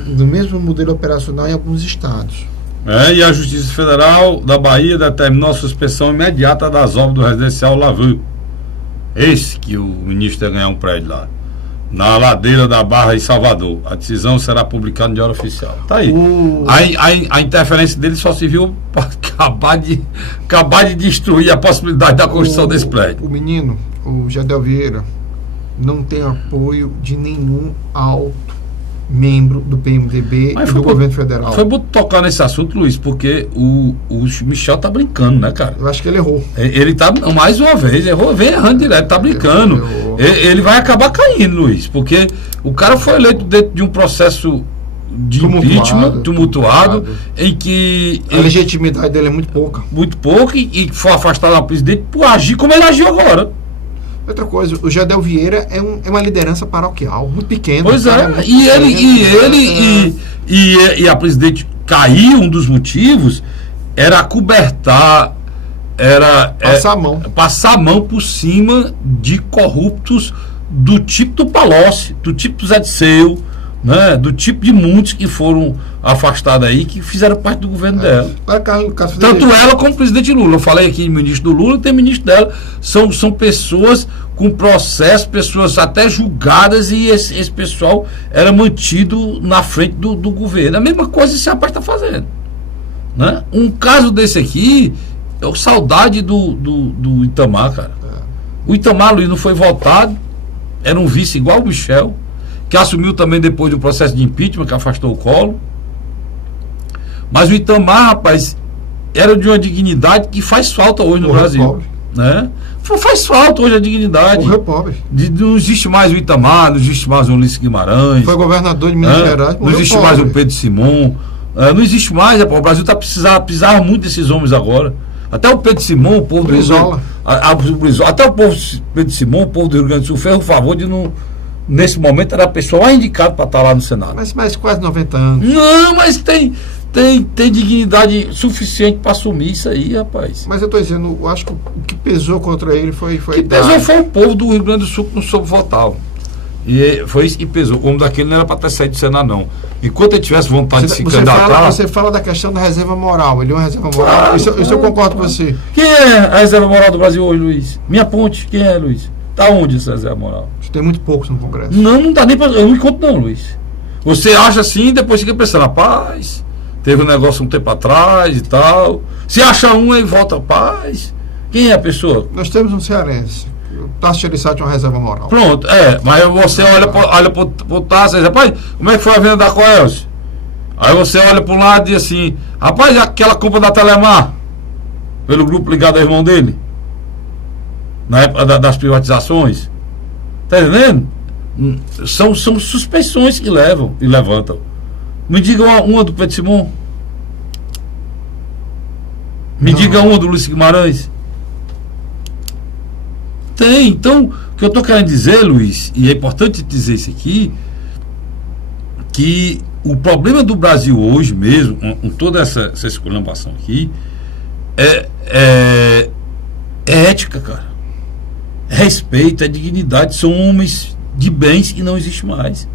no mesmo modelo operacional em alguns estados. E a Justiça Federal da Bahia determinou a suspensão imediata das obras do residencial Lavru. Esse que o ministro ia ganhar um prédio lá, na ladeira da Barra em Salvador. A decisão será publicada no Diário Oficial. Tá aí. A interferência dele só se viu para acabar de destruir a possibilidade da construção desse prédio. O menino, o Jadel Vieira, não tem apoio de nenhum alto membro do PMDB e do governo federal. Foi bom tocar nesse assunto, Luiz, porque o Michel tá brincando, né, cara? Eu acho que ele errou. Ele tá, mais uma vez, vem errando direto, tá brincando. Ele vai acabar caindo, Luiz, porque o cara foi eleito dentro de um processo de impeachment tumultuado, em que a legitimidade dele é muito pouca. Muito pouca, e foi afastado da presidente por agir como ele agiu agora. Outra coisa, o Jadel Vieira é uma liderança paroquial, muito pequena. Pois é, e a presidente caiu, um dos motivos era acobertar, passar a mão por cima de corruptos do tipo do Palocci, do tipo do Zé Disseu, né, do tipo de muitos que foram afastados aí, que fizeram parte do governo dela. Tanto ela como o presidente Lula. Eu falei aqui de ministro do Lula, tem ministro dela. São pessoas com processo, pessoas até julgadas, e esse pessoal era mantido na frente do governo. A mesma coisa esse rapaz está fazendo, né? Um caso desse aqui, eu saudade do Itamar, cara. O Itamar, Luiz, não foi votado, era um vice igual o Michel, que assumiu também depois do processo de impeachment, que afastou o Collor. Mas o Itamar, rapaz, era de uma dignidade que faz falta hoje no Brasil. Né? Faz falta hoje a dignidade. Morreu pobre. Não existe mais o Itamar, não existe mais o Ulisses Guimarães. Foi governador de Minas Gerais. Não existe mais o Pedro Simon. Não existe mais. O Brasil precisava muito desses homens agora. Até o Pedro Simon, o povo Brizola. Até o povo Pedro Simon, o povo do Rio Grande do Sul, fez o favor de não. Nesse momento era a pessoa mais indicada para estar lá no Senado. Mas quase 90 anos. Não, mas tem dignidade suficiente para assumir isso aí, rapaz. Mas eu estou dizendo, eu acho que o que pesou contra ele foi o que pesou foi o povo do Rio Grande do Sul que não soube votar. E foi isso que pesou. O homem daquele não era para ter saído do Senado, não. Enquanto ele tivesse vontade de se candidatar... Você fala da questão da reserva moral. Ele é uma reserva moral. Isso eu concordo com você. Quem é a reserva moral do Brasil hoje, Luiz? Minha ponte. Quem é, Luiz? Tá onde essa reserva moral? Tem muito poucos no Congresso. Não dá nem pra... Eu não encontro não, Luiz. Você acha assim e depois fica pensando, rapaz, teve um negócio um tempo atrás e tal. Se acha um aí volta, paz. Quem é a pessoa? Nós temos um cearense. O Tasso Gereissati tinha uma reserva moral. Pronto, mas você olha pro Tasso e diz, rapaz, como é que foi a venda da Coelce? Aí você olha pro lado e diz assim, rapaz, aquela compra da Telemar, pelo grupo ligado ao irmão dele, na época das privatizações. Tá entendendo? São suspeições que levam e levantam. Me diga uma do Pedro Simon. Me diga uma do Luiz Guimarães. Tem. Então, o que eu estou querendo dizer, Luiz, e é importante dizer isso aqui, que o problema do Brasil hoje mesmo, com toda essa esculhambação aqui, é ética, cara. É respeito, é dignidade. São homens de bens que não existe mais.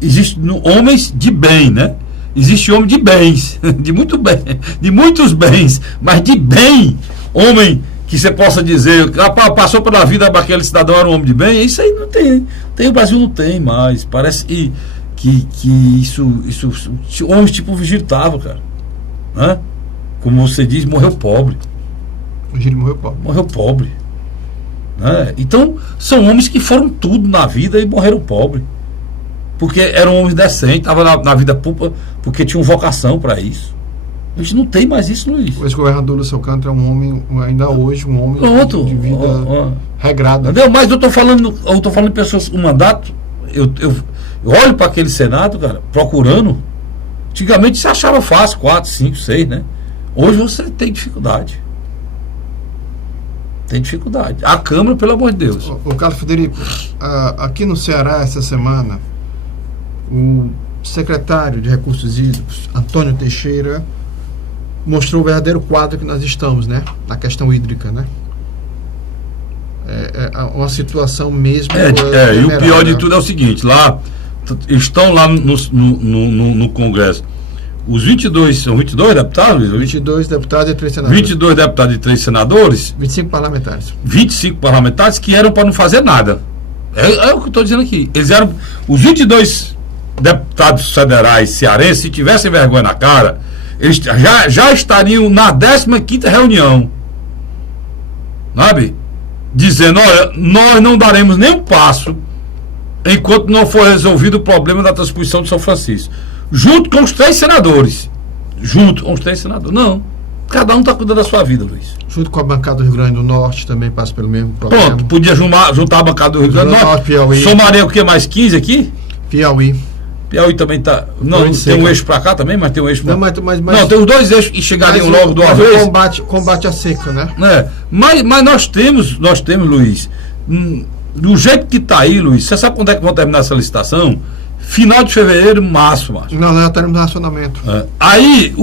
Existem homens de bem, né? Existe homem de bens, de muito bem, de muitos bens, mas de bem, homem que você possa dizer, passou pela vida, aquele cidadão era um homem de bem, isso aí não tem, o Brasil não tem mais. Parece que isso homens tipo Vigílio Távora, cara, né? Como você diz, morreu pobre. Vigílio morreu pobre. Né? Então são homens que foram tudo na vida e morreram pobre, porque eram homens decentes, estavam na vida pública porque tinham vocação para isso. A gente não tem mais isso, Luiz. O ex-governador Lúcio Alcântara é um homem, ainda hoje, um homem de vida regrada. Entendeu? Mas eu estou falando de pessoas com mandato. Eu olho para aquele Senado, cara, procurando. Antigamente você achava fácil, 4, 5, 6, né? Hoje você tem dificuldade. A Câmara, pelo amor de Deus. O Carlos Federico, aqui no Ceará, essa semana, o secretário de Recursos Hídricos, Antônio Teixeira, mostrou o verdadeiro quadro que nós estamos, né? Na questão hídrica, né? É uma situação mesmo... E o pior de tudo é o seguinte, estão lá no Congresso os 22, são 22 deputados? 22 deputados e 3 senadores. 22 deputados e 3 senadores. 25 parlamentares. 25 parlamentares que eram para não fazer nada. É o que eu estou dizendo aqui. Eles eram... Os 22 deputados federais cearenses, se tivessem vergonha na cara, eles já estariam na 15ª reunião. Sabe? Dizendo, olha, nós não daremos nem um passo enquanto não for resolvido o problema da transposição de São Francisco. Junto com os 3 senadores. Não. Cada um está cuidando da sua vida, Luiz. Junto com a bancada do Rio Grande do Norte também passa pelo mesmo problema. Pronto, podia juntar a bancada do Rio Grande do Norte. Piauí. Somaria o que? Mais 15 aqui? Piauí também está. Não, tem um eixo para cá também, mas tem um eixo para... Não, tem os 2 eixos que chegariam logo de uma vez. Combate à seca, né? Mas nós temos, Luiz, do jeito que está aí, Luiz, você sabe quando é que vão terminar essa licitação? Final de fevereiro, março. Não, já teremos racionamento. Aí,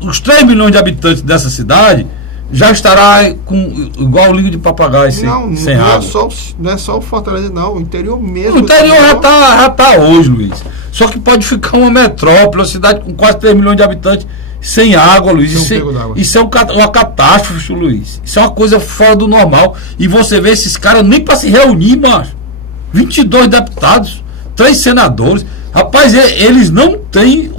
os 3 milhões de habitantes dessa cidade já estará igual o língua de papagaio, sem água. Não é só o Fortaleza, não. O interior mesmo. O interior já tá hoje, Luiz. Só que pode ficar uma metrópole, uma cidade com quase 3 milhões de habitantes sem água, Luiz. Isso é uma catástrofe, Luiz. Isso é uma coisa fora do normal. E você vê esses caras nem para se reunir, macho. 22 deputados, 3 senadores. Rapaz, eles não têm,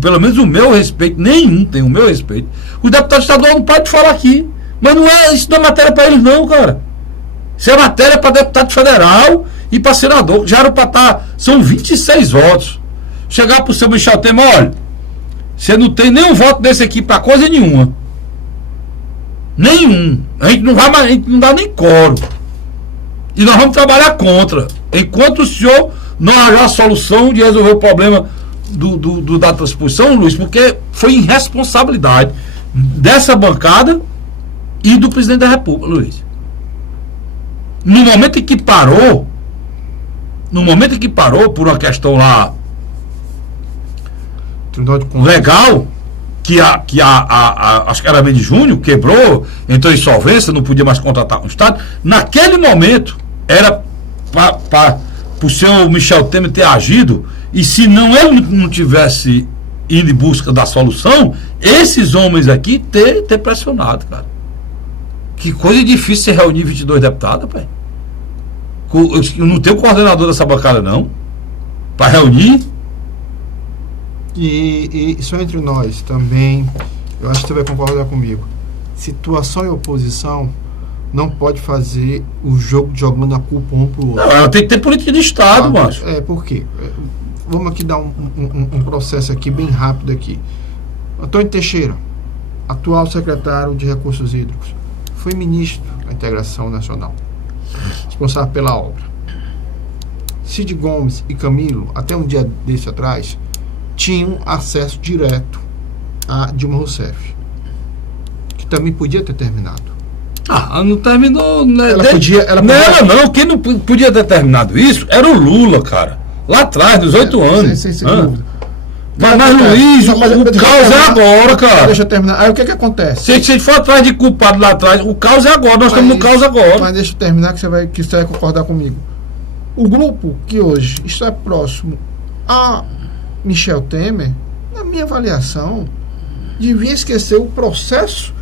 pelo menos o meu respeito, nenhum tem o meu respeito. Os deputados estaduais não podem falar aqui. Mas isso não é matéria para eles, não, cara. Isso é matéria para deputado federal e para senador. Já era para estar. São 26 votos. Chegar para o seu Michel Temer, olha, você não tem nenhum voto desse aqui para coisa nenhuma. Nenhum. A gente não dá nem coro. E nós vamos trabalhar contra. Enquanto o senhor não arranjar a solução de resolver o problema da transposição, Luiz, porque foi irresponsabilidade dessa bancada e do presidente da República, Luiz. No momento em que parou por uma questão lá legal, que acho que era mês de junho, quebrou, entrou em insolvência, não podia mais contratar com o Estado. Naquele momento era para o senhor Michel Temer ter agido, e se ele não tivesse ido em busca da solução, esses homens aqui ter pressionado, cara. Que coisa difícil você reunir 22 deputados, pai. Eu não tenho coordenador dessa bancada, não. Para reunir. E só entre nós também, eu acho que você vai concordar comigo. Situação e oposição não pode fazer o jogo jogando a culpa um pro outro. Não, tem que ter política de Estado, macho. Por quê? Vamos aqui dar um processo aqui bem rápido aqui. Antônio Teixeira, atual secretário de Recursos Hídricos, foi ministro da Integração Nacional, responsável pela obra. Cid Gomes e Camilo, até um dia desse atrás, tinham acesso direto a Dilma Rousseff, que também podia ter terminado. Não terminou. Né? Ela podia. Não, quem não podia ter terminado isso era o Lula, cara. Lá atrás, dos 8 anos. Sem dúvida. Mas Luiz, o caos é agora, cara. Deixa eu terminar. Aí o que acontece? Se a gente for atrás de culpado lá atrás, o caos é agora. Nós estamos no caos agora. Mas deixa eu terminar que você vai concordar comigo. O grupo que hoje está próximo a Michel Temer, na minha avaliação, devia esquecer o processo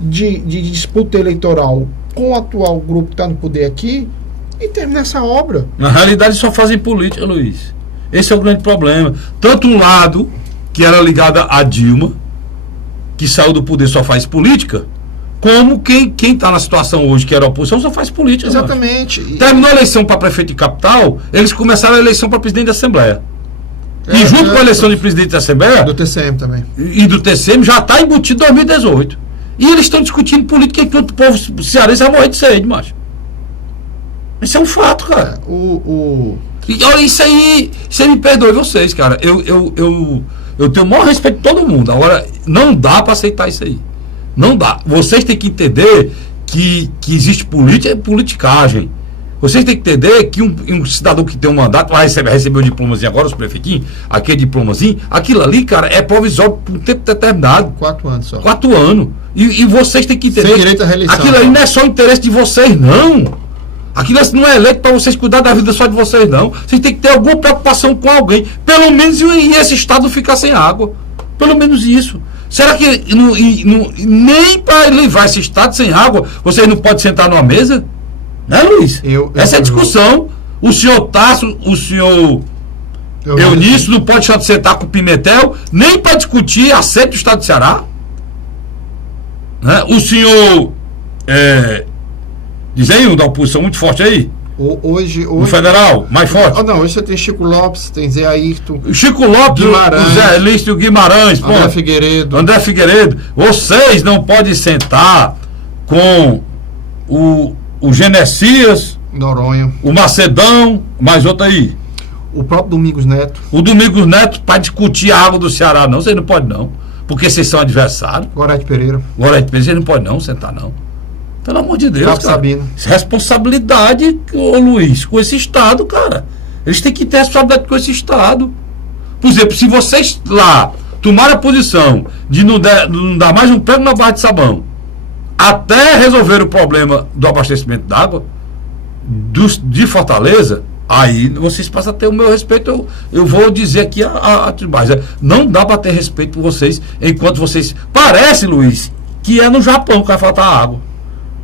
de disputa eleitoral com o atual grupo que está no poder aqui e terminar essa obra. Na realidade só fazem política, Luiz. Esse é o grande problema. Tanto um lado, que era ligado a Dilma, que saiu do poder, só faz política, como quem está na situação hoje, que era a oposição, só faz política. Exatamente. Terminou a eleição para prefeito de capital, eles começaram a eleição para presidente da Assembleia. E junto com a eleição de presidente da Assembleia do TCM também. E do TCM já está embutido 2018. E eles estão discutindo política enquanto o povo cearense vai morrer de sede, macho. Isso é um fato, cara. E olha, isso aí me perdoe vocês, cara. Eu tenho o maior respeito de todo mundo. Agora, não dá para aceitar isso aí. Não dá. Vocês têm que entender que existe política e politicagem. Vocês têm que entender que um cidadão que tem um mandato vai receber o diplomazinho agora, os prefeitinhos, aquele diplomazinho, aquilo ali, cara, é provisório por um tempo determinado. 4 anos só. 4 anos. E vocês têm que entender. Sem direito à reeleição. Aquilo ali não é só o interesse de vocês, não. Aquilo não é eleito para vocês cuidar da vida só de vocês, não. Vocês têm que ter alguma preocupação com alguém. Pelo menos e esse estado ficar sem água. Pelo menos isso. Será que nem para levar esse estado sem água, vocês não podem sentar numa mesa? Né, Luiz? Essa é a discussão. O senhor Tasso, o senhor Eunício não pode sentar com o Pimentel nem para discutir a sede do estado do Ceará. Né? O senhor diz aí, da oposição muito forte aí. Hoje o federal, mais forte. Não, hoje você tem Chico Lopes, tem Zé Ayrton, Chico Lopes, o Zé Lício Guimarães, André Figueiredo. Vocês não podem sentar com o Genesias, Noronha, o Macedão, mais outro aí. O próprio Domingos Neto. O Domingos Neto para discutir a água do Ceará, não. Vocês não podem, não. Porque vocês são adversários. Gorete Pereira. Vocês não podem, não, sentar, não. Pelo amor de Deus, Cabo cara. Sabino. Responsabilidade, ô Luiz, com esse Estado, cara. Eles têm que ter responsabilidade com esse Estado. Por exemplo, se vocês lá tomarem a posição de não dar mais um prego na barra de sabão até resolver o problema do abastecimento d'água de Fortaleza, aí vocês passam a ter o meu respeito. Eu vou dizer aqui a tribais. Não dá para ter respeito por vocês enquanto vocês... Parece, Luiz, que é no Japão que vai faltar água.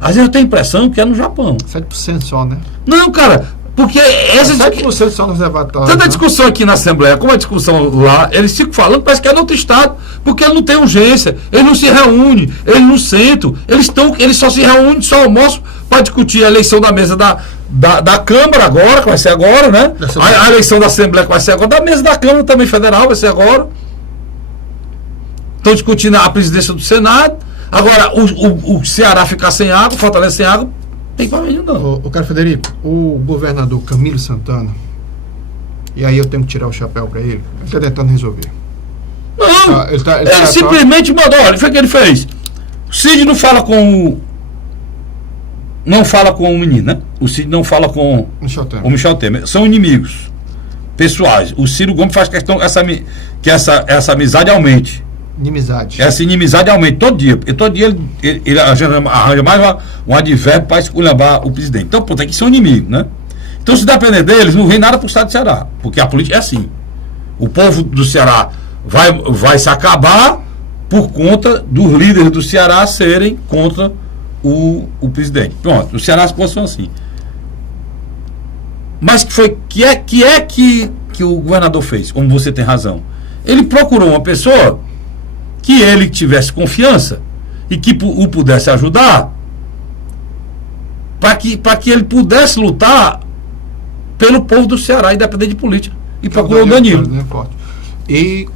Às vezes eu tenho a impressão que é no Japão. 7% só, né? Não, cara, porque essa... 7% só nos reservatórios. Tanta discussão aqui na Assembleia, como a discussão lá, eles ficam falando, parece que é no outro estado, porque ele não tem urgência, eles não se reúnem, eles não sentam, eles só se reúnem, só almoçam para discutir a eleição da mesa da Câmara agora, que vai ser agora, né? A eleição da Assembleia que vai ser agora, da mesa da Câmara também federal vai ser agora. Estão discutindo a presidência do Senado. Agora, o Ceará ficar sem água, Fortaleza sem água, tem para mim não. O cara Federico, o governador Camilo Santana, e aí eu tenho que tirar o chapéu para ele, ele está tentando resolver. Não, ele simplesmente mandou, olha, foi o que ele fez. O Cid não fala com o menino, né? O Cid não fala com o Michel Temer. São inimigos pessoais. O Ciro Gomes faz questão que essa amizade aumente. Essa inimizade aumenta todo dia. Porque todo dia ele arranja mais um advérbio para esculhambar o presidente. Então, pronto, aqui são inimigos, né? Então, se depender deles, não vem nada para o estado do Ceará. Porque a política é assim. O povo do Ceará vai se acabar por conta dos líderes do Ceará serem contra o presidente. Pronto, o Ceará se posicionou assim. Mas que o governador fez? Como você tem razão. Ele procurou uma pessoa que ele tivesse confiança e que o pudesse ajudar para que ele pudesse lutar pelo povo do Ceará, independente de política. E procurou o Danilo. E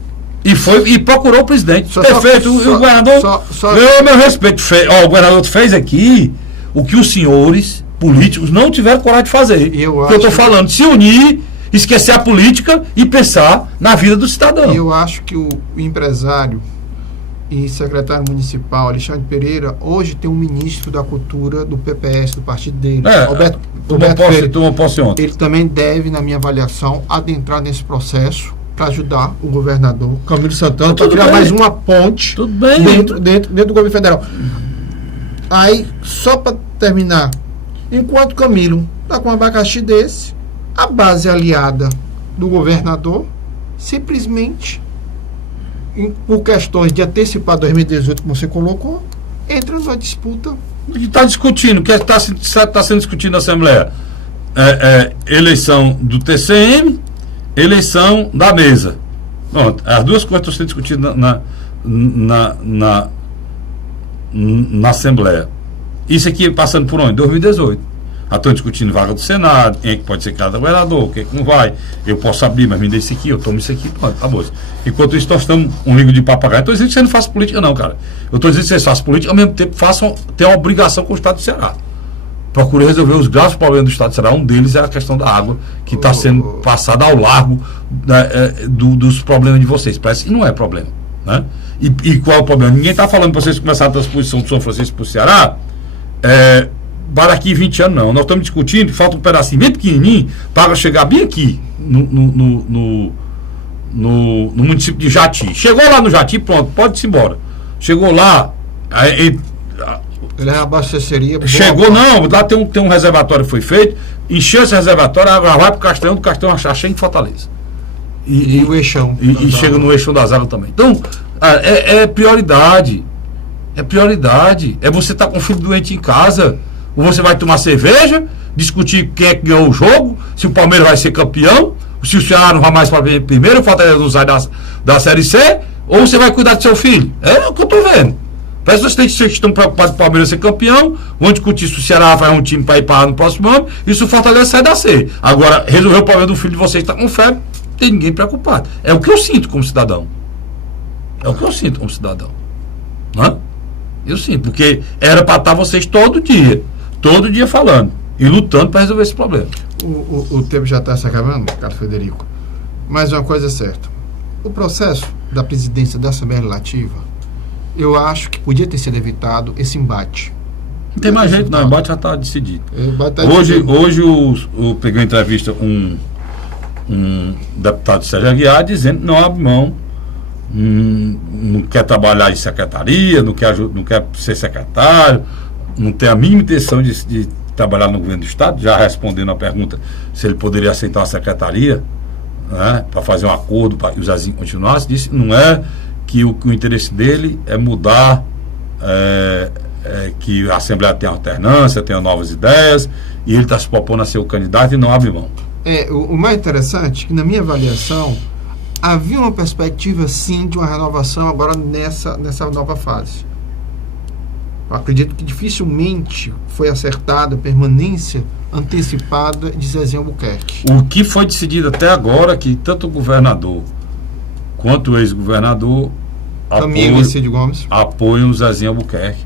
procurou o presidente. Perfeito. O governador ganhou meu respeito. O governador fez aqui o que os senhores políticos não tiveram coragem de fazer. Eu estou falando, se unir, esquecer a política e pensar na vida do cidadão. Eu acho que o empresário e secretário municipal Alexandre Pereira hoje tem um ministro da cultura do PPS, do partido dele, Roberto Pereira. Ele também deve, na minha avaliação, adentrar nesse processo para ajudar o governador Camilo Santana para criar mais uma ponte dentro do governo federal. Aí, só para terminar, enquanto Camilo está com um abacaxi desse, a base aliada do governador simplesmente, por questões de antecipar 2018, como você colocou, entra numa disputa. A gente está discutindo, o que está sendo discutido na Assembleia? Eleição do TCM, eleição da mesa. Pronto, as duas coisas estão sendo discutidas na Assembleia. Isso aqui passando por onde? 2018. Estão discutindo vaga do Senado, quem é que pode ser candidato a governador, quem é que não vai. Eu posso abrir, mas me dê isso aqui, eu tomo isso aqui, pronto, acabou. Enquanto isso, nós estamos um língua de papagaio. Estou dizendo que você não faça política, não, cara. Eu estou dizendo que vocês façam política, ao mesmo tempo tenham uma obrigação com o Estado do Ceará. Procure resolver os graves problemas do Estado do Ceará. Um deles é a questão da água, que está sendo passada ao largo dos problemas de vocês. Parece que não é problema, né? E qual é o problema? Ninguém está falando para vocês começarem a transposição do São Francisco para o Ceará, para daqui 20 anos, não. Nós estamos discutindo, falta um pedacinho bem pequenininho para chegar bem aqui no município de Jati. Chegou lá no Jati, pronto, pode ir embora. Chegou lá, ele é abasteceria. Chegou, não, lá tem um reservatório que foi feito, encheu esse reservatório, a água vai para o Castanho, do Castanho achar cheio de Fortaleza. E o eixão. E chega no eixão das águas também. Então, é prioridade. É prioridade. É você estar com o filho doente em casa. Ou você vai tomar cerveja, discutir quem é que ganhou o jogo, se o Palmeiras vai ser campeão, se o Ceará não vai mais para primeiro, o Fortaleza não sai da Série C, ou você vai cuidar do seu filho. É o que eu estou vendo. Parece que vocês estão preocupados com o Palmeiras ser campeão, vão discutir se o Ceará vai um time para ir para no próximo ano, e se o Fortaleza sai da C. Agora, resolver o problema do filho de vocês está com febre, não tem ninguém preocupado. É o que eu sinto como cidadão. É o que eu sinto como cidadão. Não é? Eu sinto, porque era para estar vocês todo dia falando e lutando para resolver esse problema. O tempo já está se acabando, Carlos Frederico. Mas uma coisa é certa: o processo da presidência da Assembleia Legislativa, eu acho que podia ter sido evitado esse embate. Não tem mais jeito, não. O embate já está decidido. Hoje eu peguei uma entrevista um deputado Sérgio Aguiar dizendo que não abre mão, não quer trabalhar em secretaria, não quer ser secretário, não tem a mínima intenção de trabalhar no governo do Estado, já respondendo a pergunta se ele poderia aceitar uma secretaria, né, para fazer um acordo para que o Zezinho continuasse. Disse não é que o interesse dele é mudar, que a Assembleia tenha alternância, tenha novas ideias, e ele está se propondo a ser o candidato e não abre mão. O mais interessante, que na minha avaliação, havia uma perspectiva sim de uma renovação agora nessa nova fase. Eu acredito que dificilmente foi acertada a permanência antecipada de Zezinho Albuquerque. O que foi decidido até agora, que tanto o governador quanto o ex-governador apoiam o Zezinho Albuquerque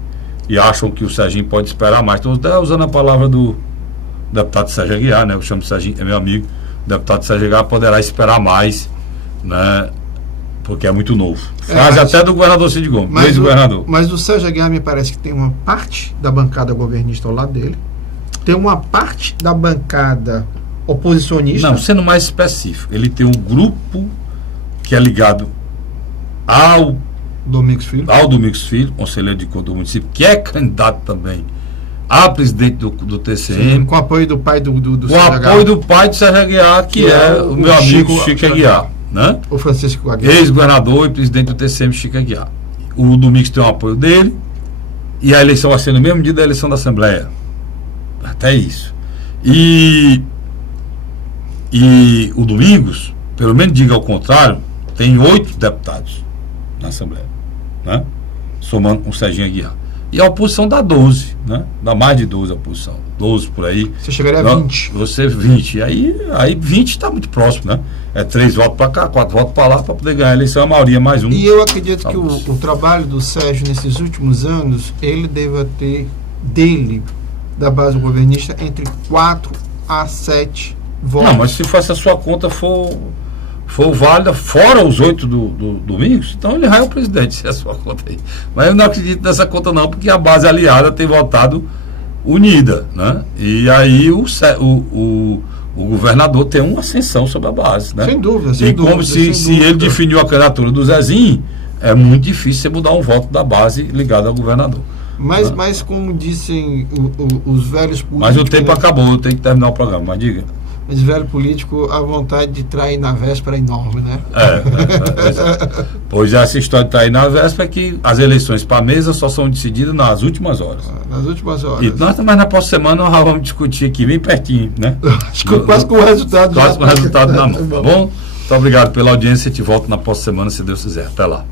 e acham que o Serginho pode esperar mais. Estou até usando a palavra do deputado Sérgio Aguiar, né? Eu chamo de Serginho, é meu amigo. O deputado Sérgio Aguiar poderá esperar mais, né? Porque é muito novo. Frase até do governador Cid Gomes, ex-governador. Mas o Sérgio Aguiar me parece que tem uma parte da bancada governista ao lado dele, tem uma parte da bancada oposicionista. Não, sendo mais específico, ele tem um grupo que é ligado ao Domingos Filho, conselheiro de conta do município, que é candidato também a presidente do TCM. Sim, com o apoio do pai do apoio do pai do Sérgio Aguiar, que é o meu amigo Chico Aguiar. Né? O Francisco Aguiar. Ex-governador e presidente do TCM, Chico Aguiar. O Domingos tem o apoio dele E a eleição vai ser no mesmo dia da eleição da Assembleia. Até isso. E o Domingos, pelo menos diga ao contrário, tem 8 deputados na Assembleia, né? Somando com o Serginho Aguiar. E a oposição dá 12, né? Dá mais de 12 a oposição. 12 por aí. Você chegaria a 20. Você 20. Aí 20 está muito próximo, né? É 3 votos para cá, 4 votos para lá, para poder ganhar a eleição, a maioria mais um. E eu acredito que o trabalho do Sérgio nesses últimos anos, ele deva ter da base governista, entre 4 a 7 votos. Não, mas se essa sua conta for válida, fora os 8 do Domingos, então ele é o presidente, se é a sua conta aí. Mas eu não acredito nessa conta não, porque a base aliada tem votado unida, né? E aí o governador tem uma ascensão sobre a base, né? Sem dúvida, sem dúvida. Como se ele definiu a candidatura do Zezinho, é muito difícil você mudar um voto da base ligado ao governador. Mas como dizem os velhos políticos... Mas o tempo acabou, eu tenho que terminar o programa, mas diga. Mas velho político, a vontade de trair na véspera é enorme, né? Pois essa história de trair na véspera é que as eleições para a mesa só são decididas nas últimas horas. Nas últimas horas. E nós, mas na próxima semana nós vamos discutir aqui bem pertinho, né? Acho que quase com o resultado. Quase com o resultado na mão, tá bom? Muito obrigado pela audiência, te volto na próxima semana, se Deus quiser. Até lá.